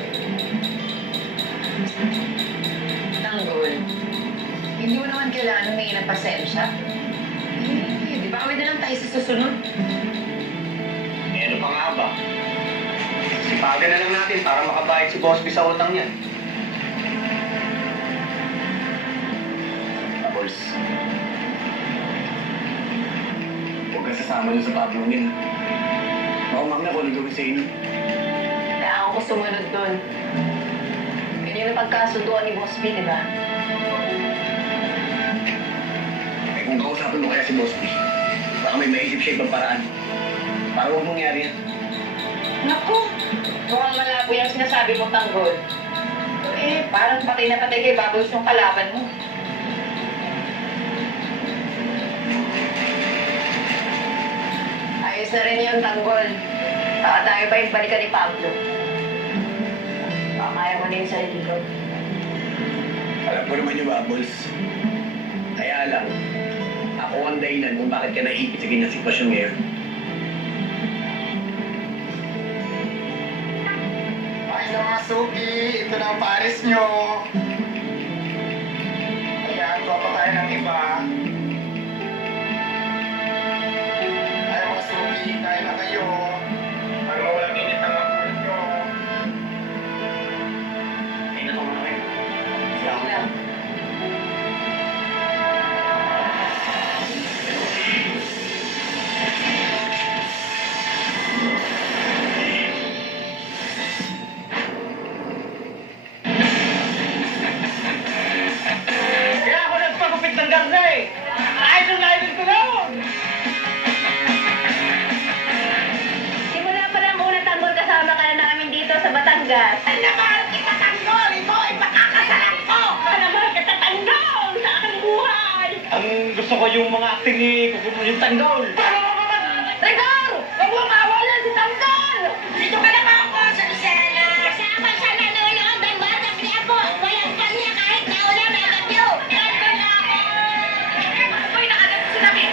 Tanggol, hindi mo naman kailangan humingi ng pasensya. Di ba kami na lang tayo sa susunod? Eh ano pa nga ba? Sipagan na lang natin para makabayad si Boss B sa utang niya. Tapos, huwag kang sasama niyo sa pablungin. Baka mamaya kung ano gawin sa inyo. Kaya ako sumunod doon. Ganyan ang pagkasunduan ni Boss B, di ba? Eh kung kausapin mo kaya si Boss B, baka may maisip siya ibang paraan. Para huwag mangyari yan. Naku, mukhang malabo yung sinasabi mo, Tanggol. Eh, parang patay na patay kay Bubbles yung kalaban mo. Ayos na rin yun, Tanggol. Baka tayo pa yung balikan ni Pablo. Baka kaya mo na yung sarili ko. Alam ko naman yung Bubbles. Kaya lang, ako ang dahilan kung bakit ka naipit sa ganyang sitwasyon ngayon. Ay na mga suki, ito na ang pares nyo. Ayan, tuwa pa tayo ng iba. Ay mga suki, kain na kayo. Para mawalang init ang mga ulo nyo. Ay na muna kayo. Sige lang. Kaya ako nagpagupit ng garna eh. Idol na idol ko noon. Simula pa lang una, Tanggol, kasama ka na namin dito sa Batangas. Ay, namahal kita, Tanggol! Ito ay makakasalan ko! Namahal kita, Tanggol! Sa aking buhay! Ang gusto ko yung mga acting ni yung Tanggol. Tanggol! Huwag mo mawalan si Tanggol! Dito ka na ba ako sa Lucena? Kasama siya nanonood ng Batang Quiapo! Walang kanya kahit na ulang nagagyo! Tanggol na ako! Uy, nakagat sinabi!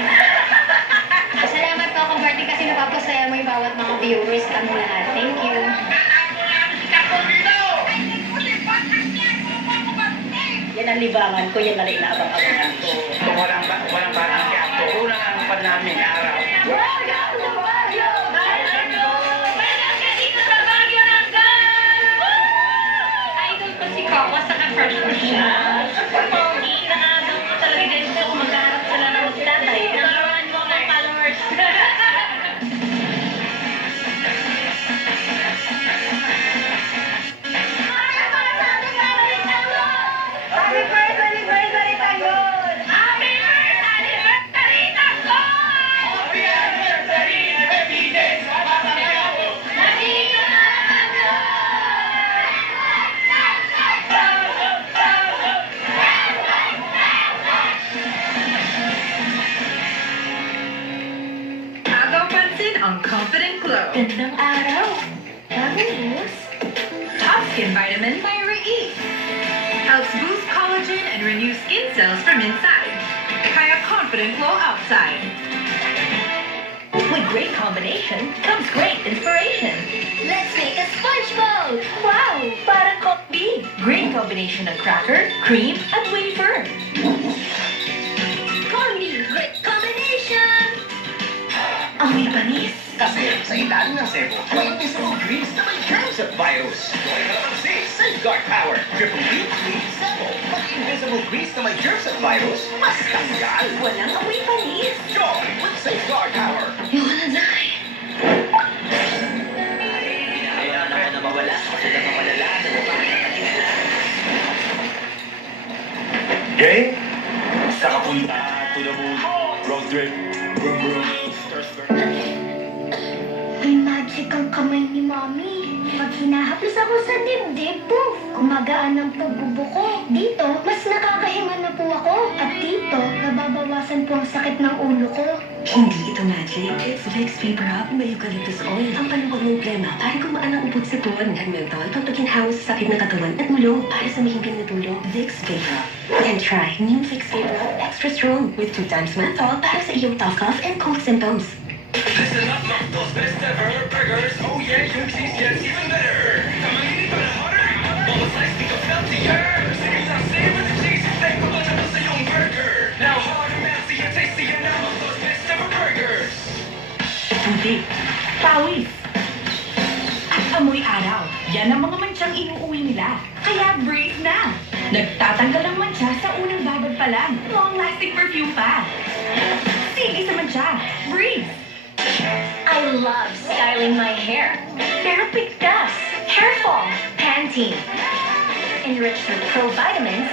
Salamat po, Converti, kasi napapasaya mo yung bawat mga viewers kami lahat. Thank you. Yan ang libangan ko, yan na rin inaabang-abangan ko. Kung walang barang kaya ako, unang ang pan namin araw. Welcome to Baguio! Baguio! Welcome ka dito sa Baguio ng Idol ko si Coco, saka crush ko siya. Pogi, nakagaw ko talaga din siya kung magkaharap sila ng magtatay. Nakaroon mo mga followers. Happy birthday, anniversary, Tanggol! Happy birthday, anniversary, Tanggol! Happy anniversary! Happy days! Nandito na ang Agaw pansin ang Confident Glow. Gandang araw. Bagos. Top Skin Vitamin Myra E. Helps boost collagen and renew skin cells from inside. Kaya Confident Glow outside. With great combination comes great inspiration. Let's make a sponge bowl! Wow! Parang coffee. Great combination of cracker, cream, at wafer. Corny, great combination! Amoy panis. Kasi sa ilalim ng sebo, may invisible grease na may germs at virus. Buhay kalamansi, Safeguard Power. Triple Green Clean Sebo. Pag invisible grease na may germs at virus, mas tanggal. Walang amoy panis. Joy with Safeguard Power. Wala na eh. Kailangan ako na mawala kasi na mawalala. Game? Sa kapunta to the moon. Road trip. Brum brum. Imagine bagsik ang kamay ni Mami. Pag hinahaplos ako sa dibdib, poof, gumagaan ang pagbubuko. Dito, mas nakakahinga na po ako. At dito, nababawasan po ang sakit ng ulo ko. Hindi ito magic. It's Vicks Vapor Rub may eucalyptus oil. Ang paluwag ng plema para gumaan ang ubod sipon. At menthol, pampaginhawa sa sakit ng katawan at ulo para sa mahimbing na tulog. Vicks Vapor Rub. And try new Vicks Vapor Rub Extra Strong with 2 times menthol para sa iyong cough and cold symptoms. Listen up, those best ever burgers. Oh yeah, yung cheese gets even better. Kamangini pa na hotter. Bubble slice becomes healthier. Sige lang, say with the cheese. Take a bunch of sa yung burger. Now hard and messy and tasty and now those best ever burgers. Hindi. Pawis. At amoy araw. Yan ang mga mansyang inuuwi nila. Kaya breathe na. Nagtatanggal ang mansya sa unang babad pa lang. Long-lasting perfume pa. Sige sa mansya. Breathe. I love styling my hair. Pero pigtas, hair fall, Pantene. Enriched with pro-vitamins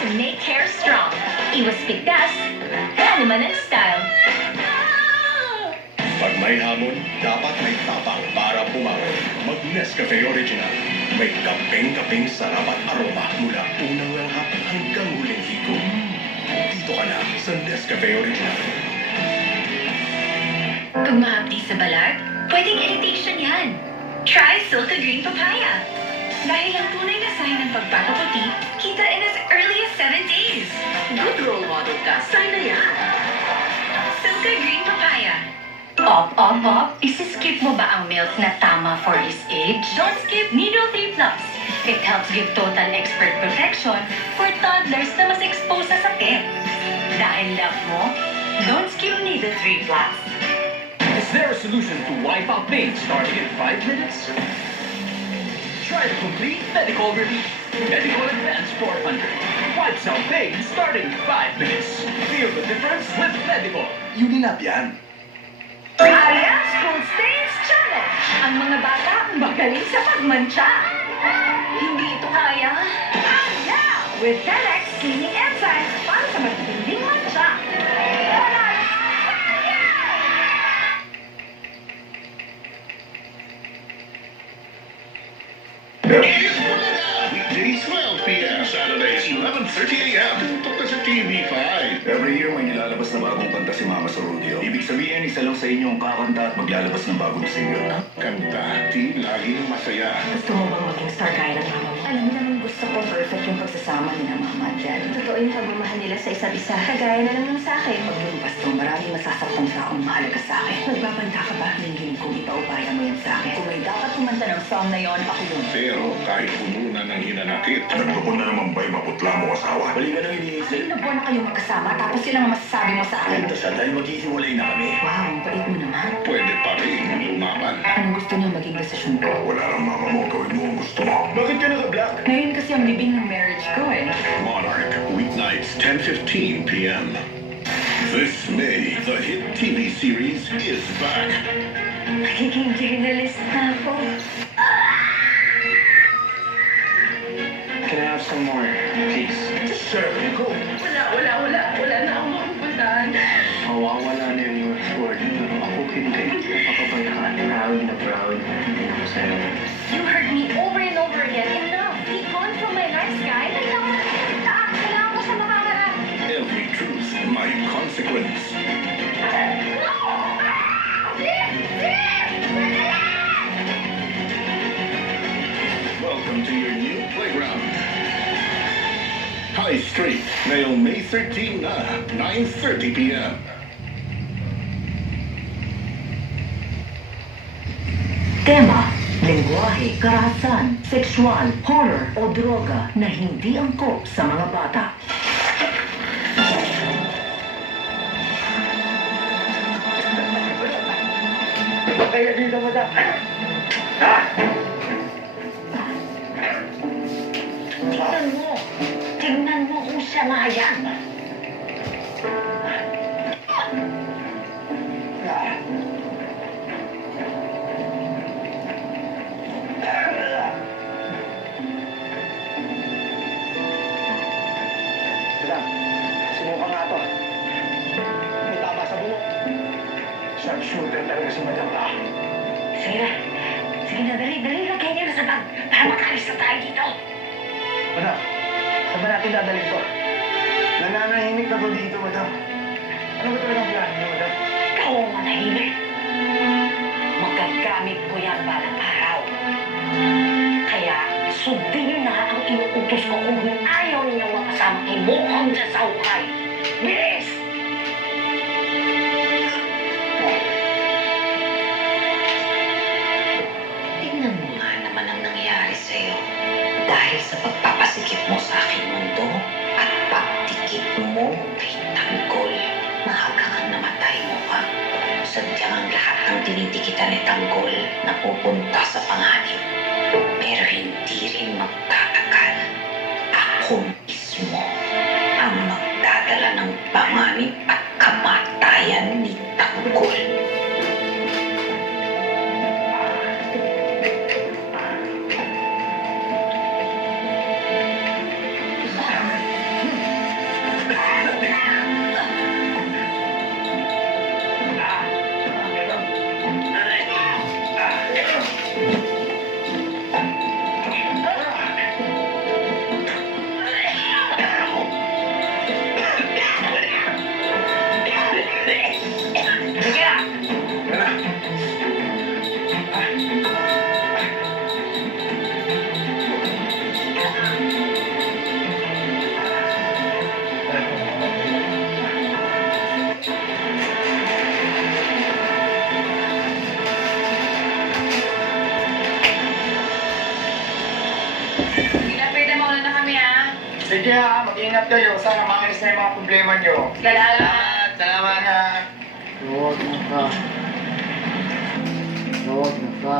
to make hair strong. Iwas pigtas, naman ang style. Pag may hamon, dapat may tapang para bumangon. Mag-Nescafe Original. May kapeng-kapeng sarap at aroma mula unang langhap hanggang huling higop. Dito ka na sa Nescafe Original. Kung mahapdi sa balat, pwedeng irritation yan. Try Silka Green Papaya. Dahil ang tunay na sign ng pagpapaputi, kita in as early as 7 days. Good role model ka, sign na yan. Silka Green Papaya. Op. Isi-skip mo ba ang milk na tama for his age? Don't skip Nido 3 Plus. It helps give total expert protection for toddlers na mas exposed sa sakit. Dahil love mo, don't skip Nido 3 Plus. Is there a solution to wipe out pain starting in 5 minutes? Try the complete medical relief. Medical Advance 400. Wipes out pain starting in 5 minutes. Feel the difference with Medical. Unilab yan. Arias Food Stains Challenge! Ang mga bata magaling sa pagmantsa. Hindi ito kaya? Arya! With 10x cleaning enzymes para sa matinding mantsa. Wala na kaya! Weekdays 12 p.m. Saturdays 11:30 a.m. Tutok na sa TV5. Every year may nilalabas na bagong kanta si Mama sa rodeo. Ibig sabihin, isa lang sa inyo ang kakanta at maglalabas ng bagong single. Kanta, di laging masaya. Gusto mo bang maging star gaya ng mama mo? Alam mo naman gusto ko perfect yung pagsasama ni na mama at Jen. Totoo yung pagmamahal nila sa isa't isa. Kagaya na lang ng sa akin. Pag lumabas to, maraming masasaktang taong mahalaga sa akin. Nagbabanta ka ba? Hingin kong ipaubaya mo yan sa akin. Kung may dapat kumanta ng song na yon, ako yun. Pero kahit puno na ng hinanakit, Nagpapun na naman ba'y maputla mo asawa? Bali ka nang iniisip. Anim na buwan na kayong magkasama, tapos yun ang masasabi mo sa akin. Ito siya dahil maghihiwalay na kami. Wow, ang bait mo naman. pwede pa rin lumaban. Anong gusto niyo maging desisyon ko? Wala lang mama mo, gawin mo ang gusto mo. Bakit ka naka-black? Ngayon kasi ang bibing ng marriage ko eh. Monarch, weeknights 10:15 p.m. This May, the hit TV series is back. Magiging journalist na ako. Can I have some more, please? Sure, go. Wala na akong mapupuntahan. Mawawala na yung word, pero ako hindi. Makapal ka, proud na proud. Hindi ako sa'yo. You heard me over and over again. Enough! Be gone from my life, Sky. Kailangan ko siya makaharap. Every truth, my consequence. Welcome to your new playground. High Street, ngayong May 13 na, 9:30 p.m. Tema, lengguwahe, karahasan, sexual, horror o droga na hindi angkop sa mga bata. Kaya dito mo da. Tingnan mo kung siya nga yan. Madam, sinuka nga to. May tama sa bungo. Sharpshooter talaga si Madam. Sige na. Sige na, dali. Lagay niyo na sa bag para makalis na tayo dito. Madam, saan ba natin dadalhin to? Nananahimik na po dito, madam. Ano ba talagang plano niyo, madam? Ikaw ang manahimik. Magagamit ko yan balang araw. Kaya sundin niyo na ang inuutos ko kung ayaw ninyong makasama kay Mukhang dyan sa hukay. Bilis! Tingnan mo nga naman ang nangyari sa'yo. Dahil sa pagpapasikip mo sa aking mundo at pagtikip mo kay Tanggol, maaga kang namatay mo ka. Sadyang ang lahat ng tinitikitan ni Tanggol na pupunta sa panganib. Pero hindi rin magtatagal. Ako mismo ang magdadala ng panganib at kamatayan ni Tanggol. Sige ha, mag-ingat kayo. Sana maayos na yung mga problema nyo. Salamat. Salamat. Huwag na ka. Huwag na ka.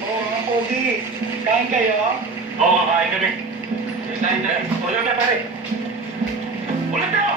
Oo, mga pogi. Kain kayo? Oo, kain kami. Kain na. Ulam na pare. Ulam na!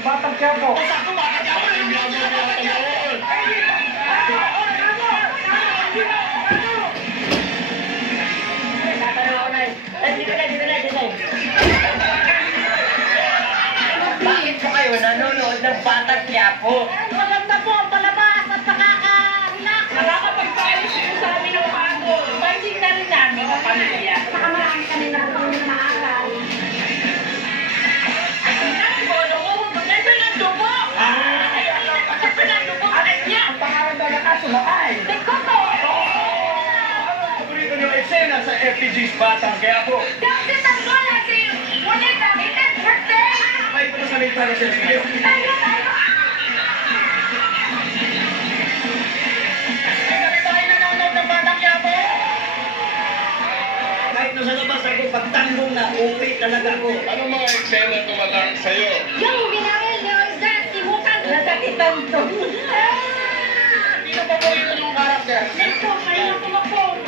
Batang Quiapo. Bakit po kayo nanonood ng Batang Quiapo? Maganda po ang palabas at nakaka-relax. Nakakapagpaalis po sa amin ng bago. Bonding na rin namin ang pamilya. Saka marami kami na kami na maaral. Ang pangalan daw na sumakay. Paborito niyo eksena sa FPG's Batang Quiapo. May ito sa may para sa inyo. Kahit nung sa labas ako, pagtanggong na, okay talaga ako. Ano mga eksena tumatak sa'yo? Yung binaril niyo is that si Mukhang nasakitan to. Sino paborito yung karakter? Ito, kaya tumakbo.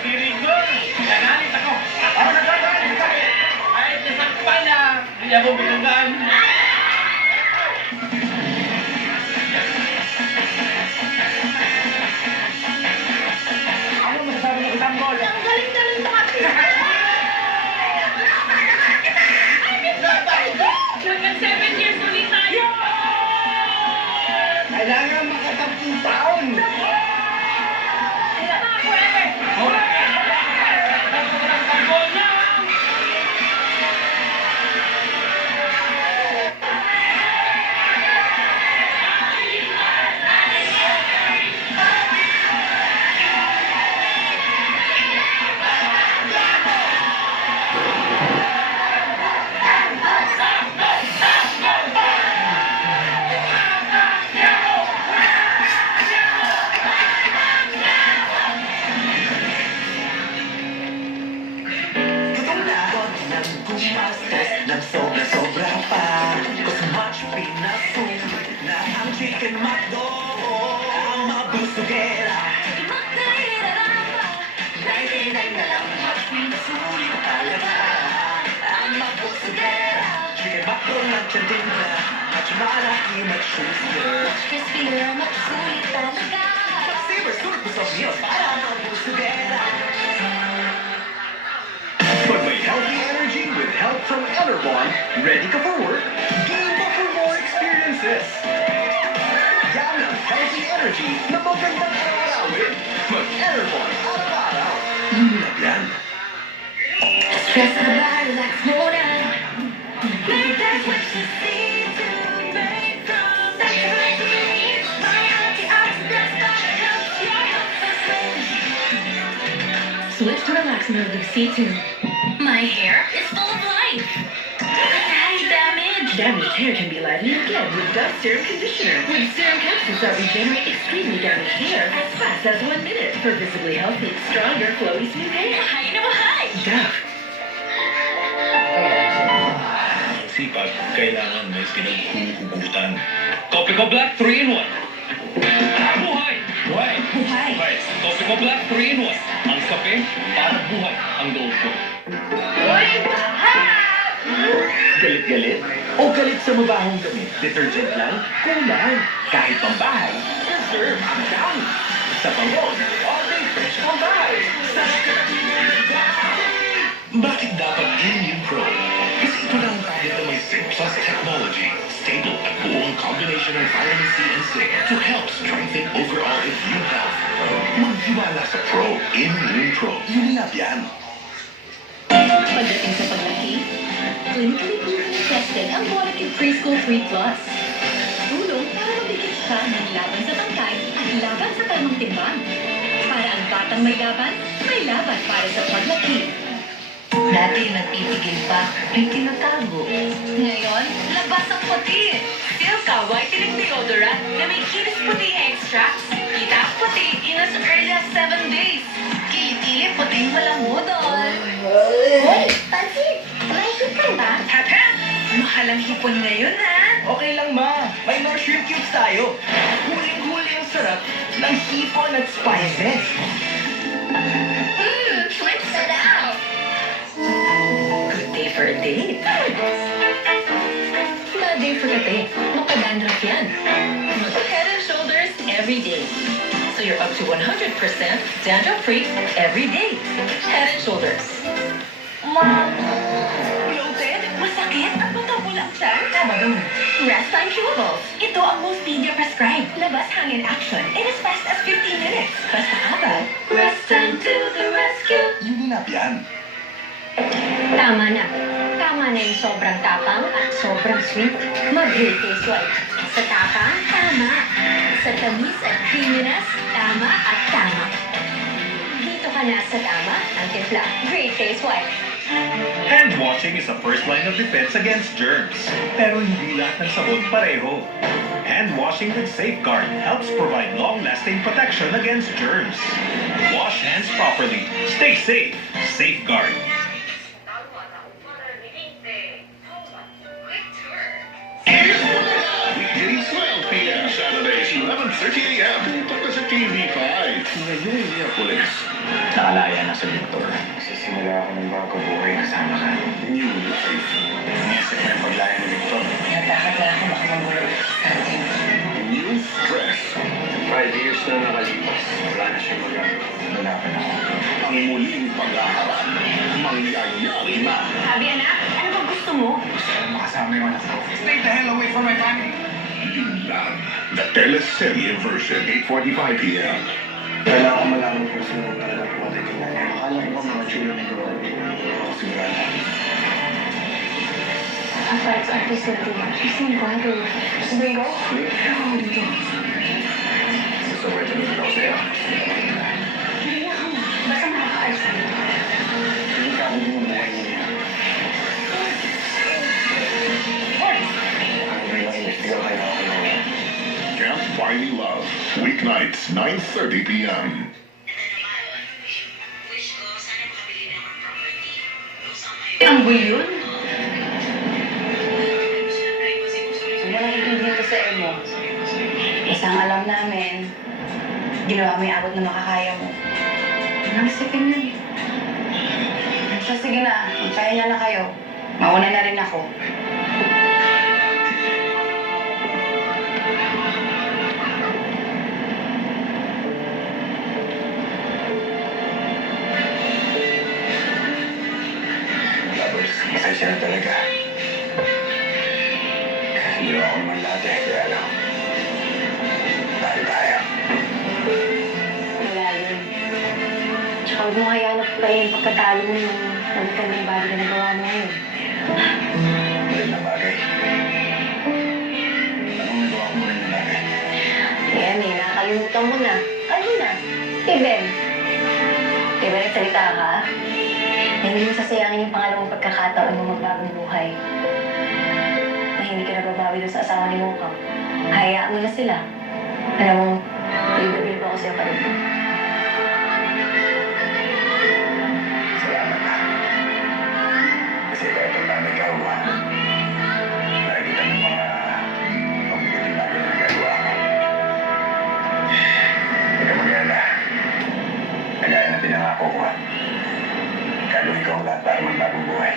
Dirigor! Nagalit ako! Ako nagagalit ka! Kahit nasakpan na, hindi ako binugan. Ano masasabi ng isang gol? Ang galing-galing mo kasi. Hanggang 7 years ulit tayo. Kailangan Lakdo ang mabusugera. Kailangan na lang sulit talaga ang mabusugera. Chicken baklo ng tiyandina at malaki mag-sugar. Crispier, magsulit talaga. Saber, sulit mo sa meals para mabusugera. But may healthy energy with help from Enervon. Ready ka for work? Game pa for more experiences. Yan ang healthy energy na magandang araw-arawin. Mag-Enervon araw-araw. Inulap yan. Stress ka ba? Relax muna. Make that switch to C2. Made from naturally. My antioxidants that helps your health switch. Switch to relax mode with C2. My hair is full of life. Has damage. Damaged hair can be lively again with Dove Serum Conditioner. With serum capsules that regenerate extremely damaged hair as fast as 1 minute for visibly healthy, stronger, flowy, smooth hair. Hi na bahay. Dove. Sipag, kailangan may pinaghuhugutan. Topico Black 3-in-1. Buhay! Buhay! Buhay. Topico Black 3-in-1. Ang kape, para buhay ang loob ko. Galit-galit? O galit sa mabahong damit? Detergent lang? Kulang. Kahit pambahay, deserve ang dami. Sa Pangon, all-day fresh pambahay. Bakit dapat Immune Pro? Kasi ito na ang tablet na may Zinc Plus technology, stable at buong combination ng vitamin C and zinc to help strengthen overall immune health. Magtiwala sa Pro Immune Pro. Unilab yan. Pagdating sa paglaki, clinically proven and tested ang Molecule Preschool 3 Plus. Tulong para mabigit ka ng laban sa tangkay at laban sa tamang timbang. Para ang batang may laban para sa paglaki. Dati nagpipigil pa, may tinatago. Ngayon, labas ang puti. Silka Whitening Deodorant na may kinis puti extracts. Kita ang puti in as early as 7 days. Kilitili puting walang budol. Hoy, Pansit! May hipon ba? Tata, mahal ang hipon ngayon ha? Okay lang, ma. May more shrimp cubes tayo. Huling-huli ang sarap ng hipon at spices. Flip it out! Good day for a date. Bad day for kate. Makadandraf yan. Head and Shoulders every day. So you're up to 100% dandruff-free every day. Head and Shoulders. Bloated? Masakit? At matapula ang tiyan? Tama naman. Rest Time Chewables. Ito ang most media prescribed. Labas hangin action in as fast as 15 minutes. Basta agad. Rest Time to the rescue. Unilab yan. Tama na. Tama na yung sobrang tapang at sobrang sweet. Mag-Heritage White. Sa tapang, tama. Sa tamis at creaminess, tama at tama. Dito ka na sa tama, ang timpla. Great Taste White. Hand washing is a first line of defense against germs. Pero hindi lahat ng sabon pareho. Hand washing with Safeguard helps provide long-lasting protection against germs. Wash hands properly. Stay safe. Safeguard. Weekdays 12 p.m. Saturdays 11:30 a.m. Tutok sa TV5. Ngayong Miyerkules, nakalaya na sa doktor. Sisimula ako ng bago buhay kasama ka. New life. Inisip na yung paglaya ni Victor. Natakot na ako baka magulo sa atin. New stress. 5 years na nakalipas. Wala na siyang magagawa. Lalaban ako. Ang muling pag-aaral. Mangyayari na. Sabi anak, ano bang gusto mo? Makasama yung anak ko. Stay the hell away from my family. Yunlab. The teleserye version 8:45 p.m. Kailangan ko malaman kung sino talaga pumatay kay nanay. Akala ko ba mga chulo na gawa? Sigurado. Papa, it's Auntie Cynthia. She's my brother. Bingo? Gusto ko ito nito ako sa'yo. Hindi ako. Basta makakaalis na. Hindi ka ako bumubuhay niya. Ang naiistigaw kayo ako na. Camp Wiley Love. Weeknights 9:30 p.m. Ang buyon? Wala nang dito sa emo. Isang alam namin, ginawa mo yung abot na makakaya mo. Ang isipin yun. So, sige na, magpahinga na kayo. Mauna na rin ako. Labos, pasensya na talaga. Ginawa ko naman lahat eh, kaya lang. Tayo. Wala yun. Tsaka huwag mo hayaan na pagkain pagkatalo mo yung magandang bagay na nagawa mo ngayon. Maling na bagay. Anong nagawa ko maling na bagay? Yan eh, nakakalimutan mo na. Ano na? Steven. Steven, nagsalita ka? Na hindi mo sasayangin yung pangalawang pagkakataon mo magbagong buhay. Na hindi ka nababawi doon sa asawa ni Mokang. Hayaan mo na sila. Alam mo, bilib ako sa'yo kanina. Salamat ka. Kasi kahit ang dami ikaw, nakikita mo mga mabuting bagay na nagagawa ko. Huwag ka mag-alala. Kagaya na pinangako ko. Gagawin ko ang lahat para magbagong buhay.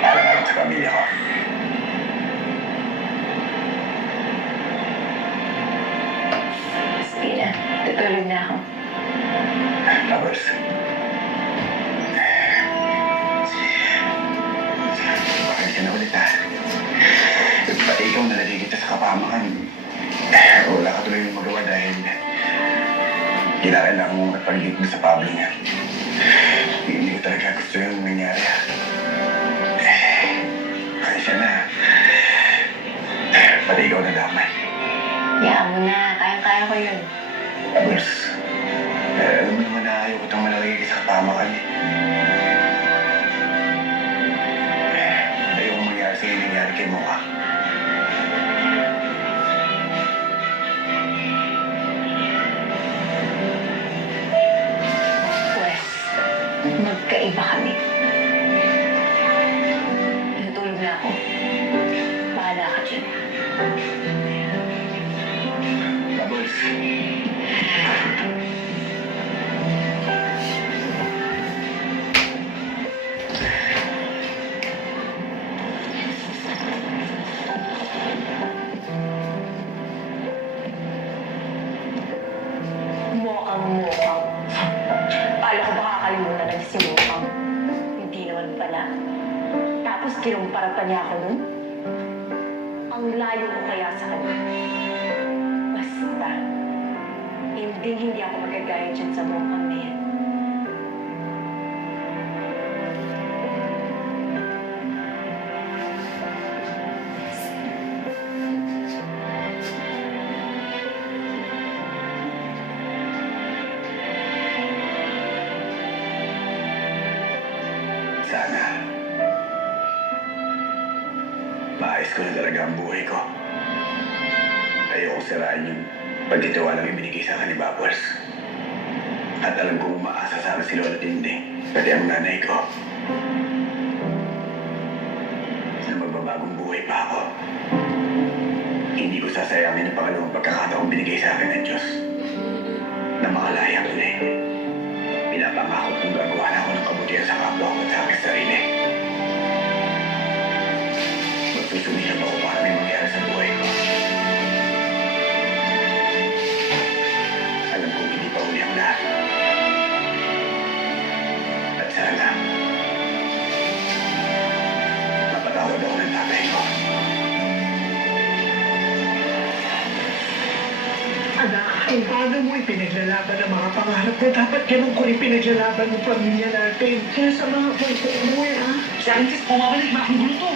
Para na lang sa pamilya ko. Sige na, tutulog na ako. Lovers. Bakit ka na ulit ha? Pati ikaw nalagay kita sa kapamakan. Wala ka tuloy yung magawa dahil kinakailangan mong magpaligid mo sa Pablo nga. Hindi ko talaga gusto yung nangyari ha. Kaya na. Pati ikaw nadamay. Hayaan mo na, kayang-kaya ko yun. Lovers. Alam mo naman na ayaw ko itong malalagay ka sa kapamakan. Ayaw kong mangyari sa'yo yung nangyari kay Mocha. Wes, magkaiba kami. Natulog na ako. Bahala ka dyan. Lovers. Mokang. Paano ko ba kakalimutan na si Mokang? Hindi naman pala. Tapos kinumpara pa niya ako nun? Ang layo ko kaya sa kanya. Basta, hindi ako magagaya dyan sa Mokang na yan. Sana. Maayos ko na talaga ang buhay ko. Ayoko sirain yung pagtitiwalang ibinigay sa akin ni Bubbles. At alam kong umaasa sa akin si Lola Tinding, pati ang nanay ko. Na magbabagong buhay pa ako. Hindi ko sasayangin ang pangalawang pagkakataong binigay sa akin ng Diyos. Na makalaya ulit. Pinapangako kong gagawa na ako ng kabutihan sa kapwa ko at sa aking sarili. Magsusumikap ako para may mangyari sa buhay ko. Alam kong hindi pa uli ang lahat. At sana, mapatawad ako ng tatay ko. Anak, kung paano mo ipinaglalaban ang mga pangarap mo, dapat ganun ko ipinaglalaban ng pamilya natin. Kaya sa mga pagkakuloy, ha? Scientist, bumabalik, makakagulo to.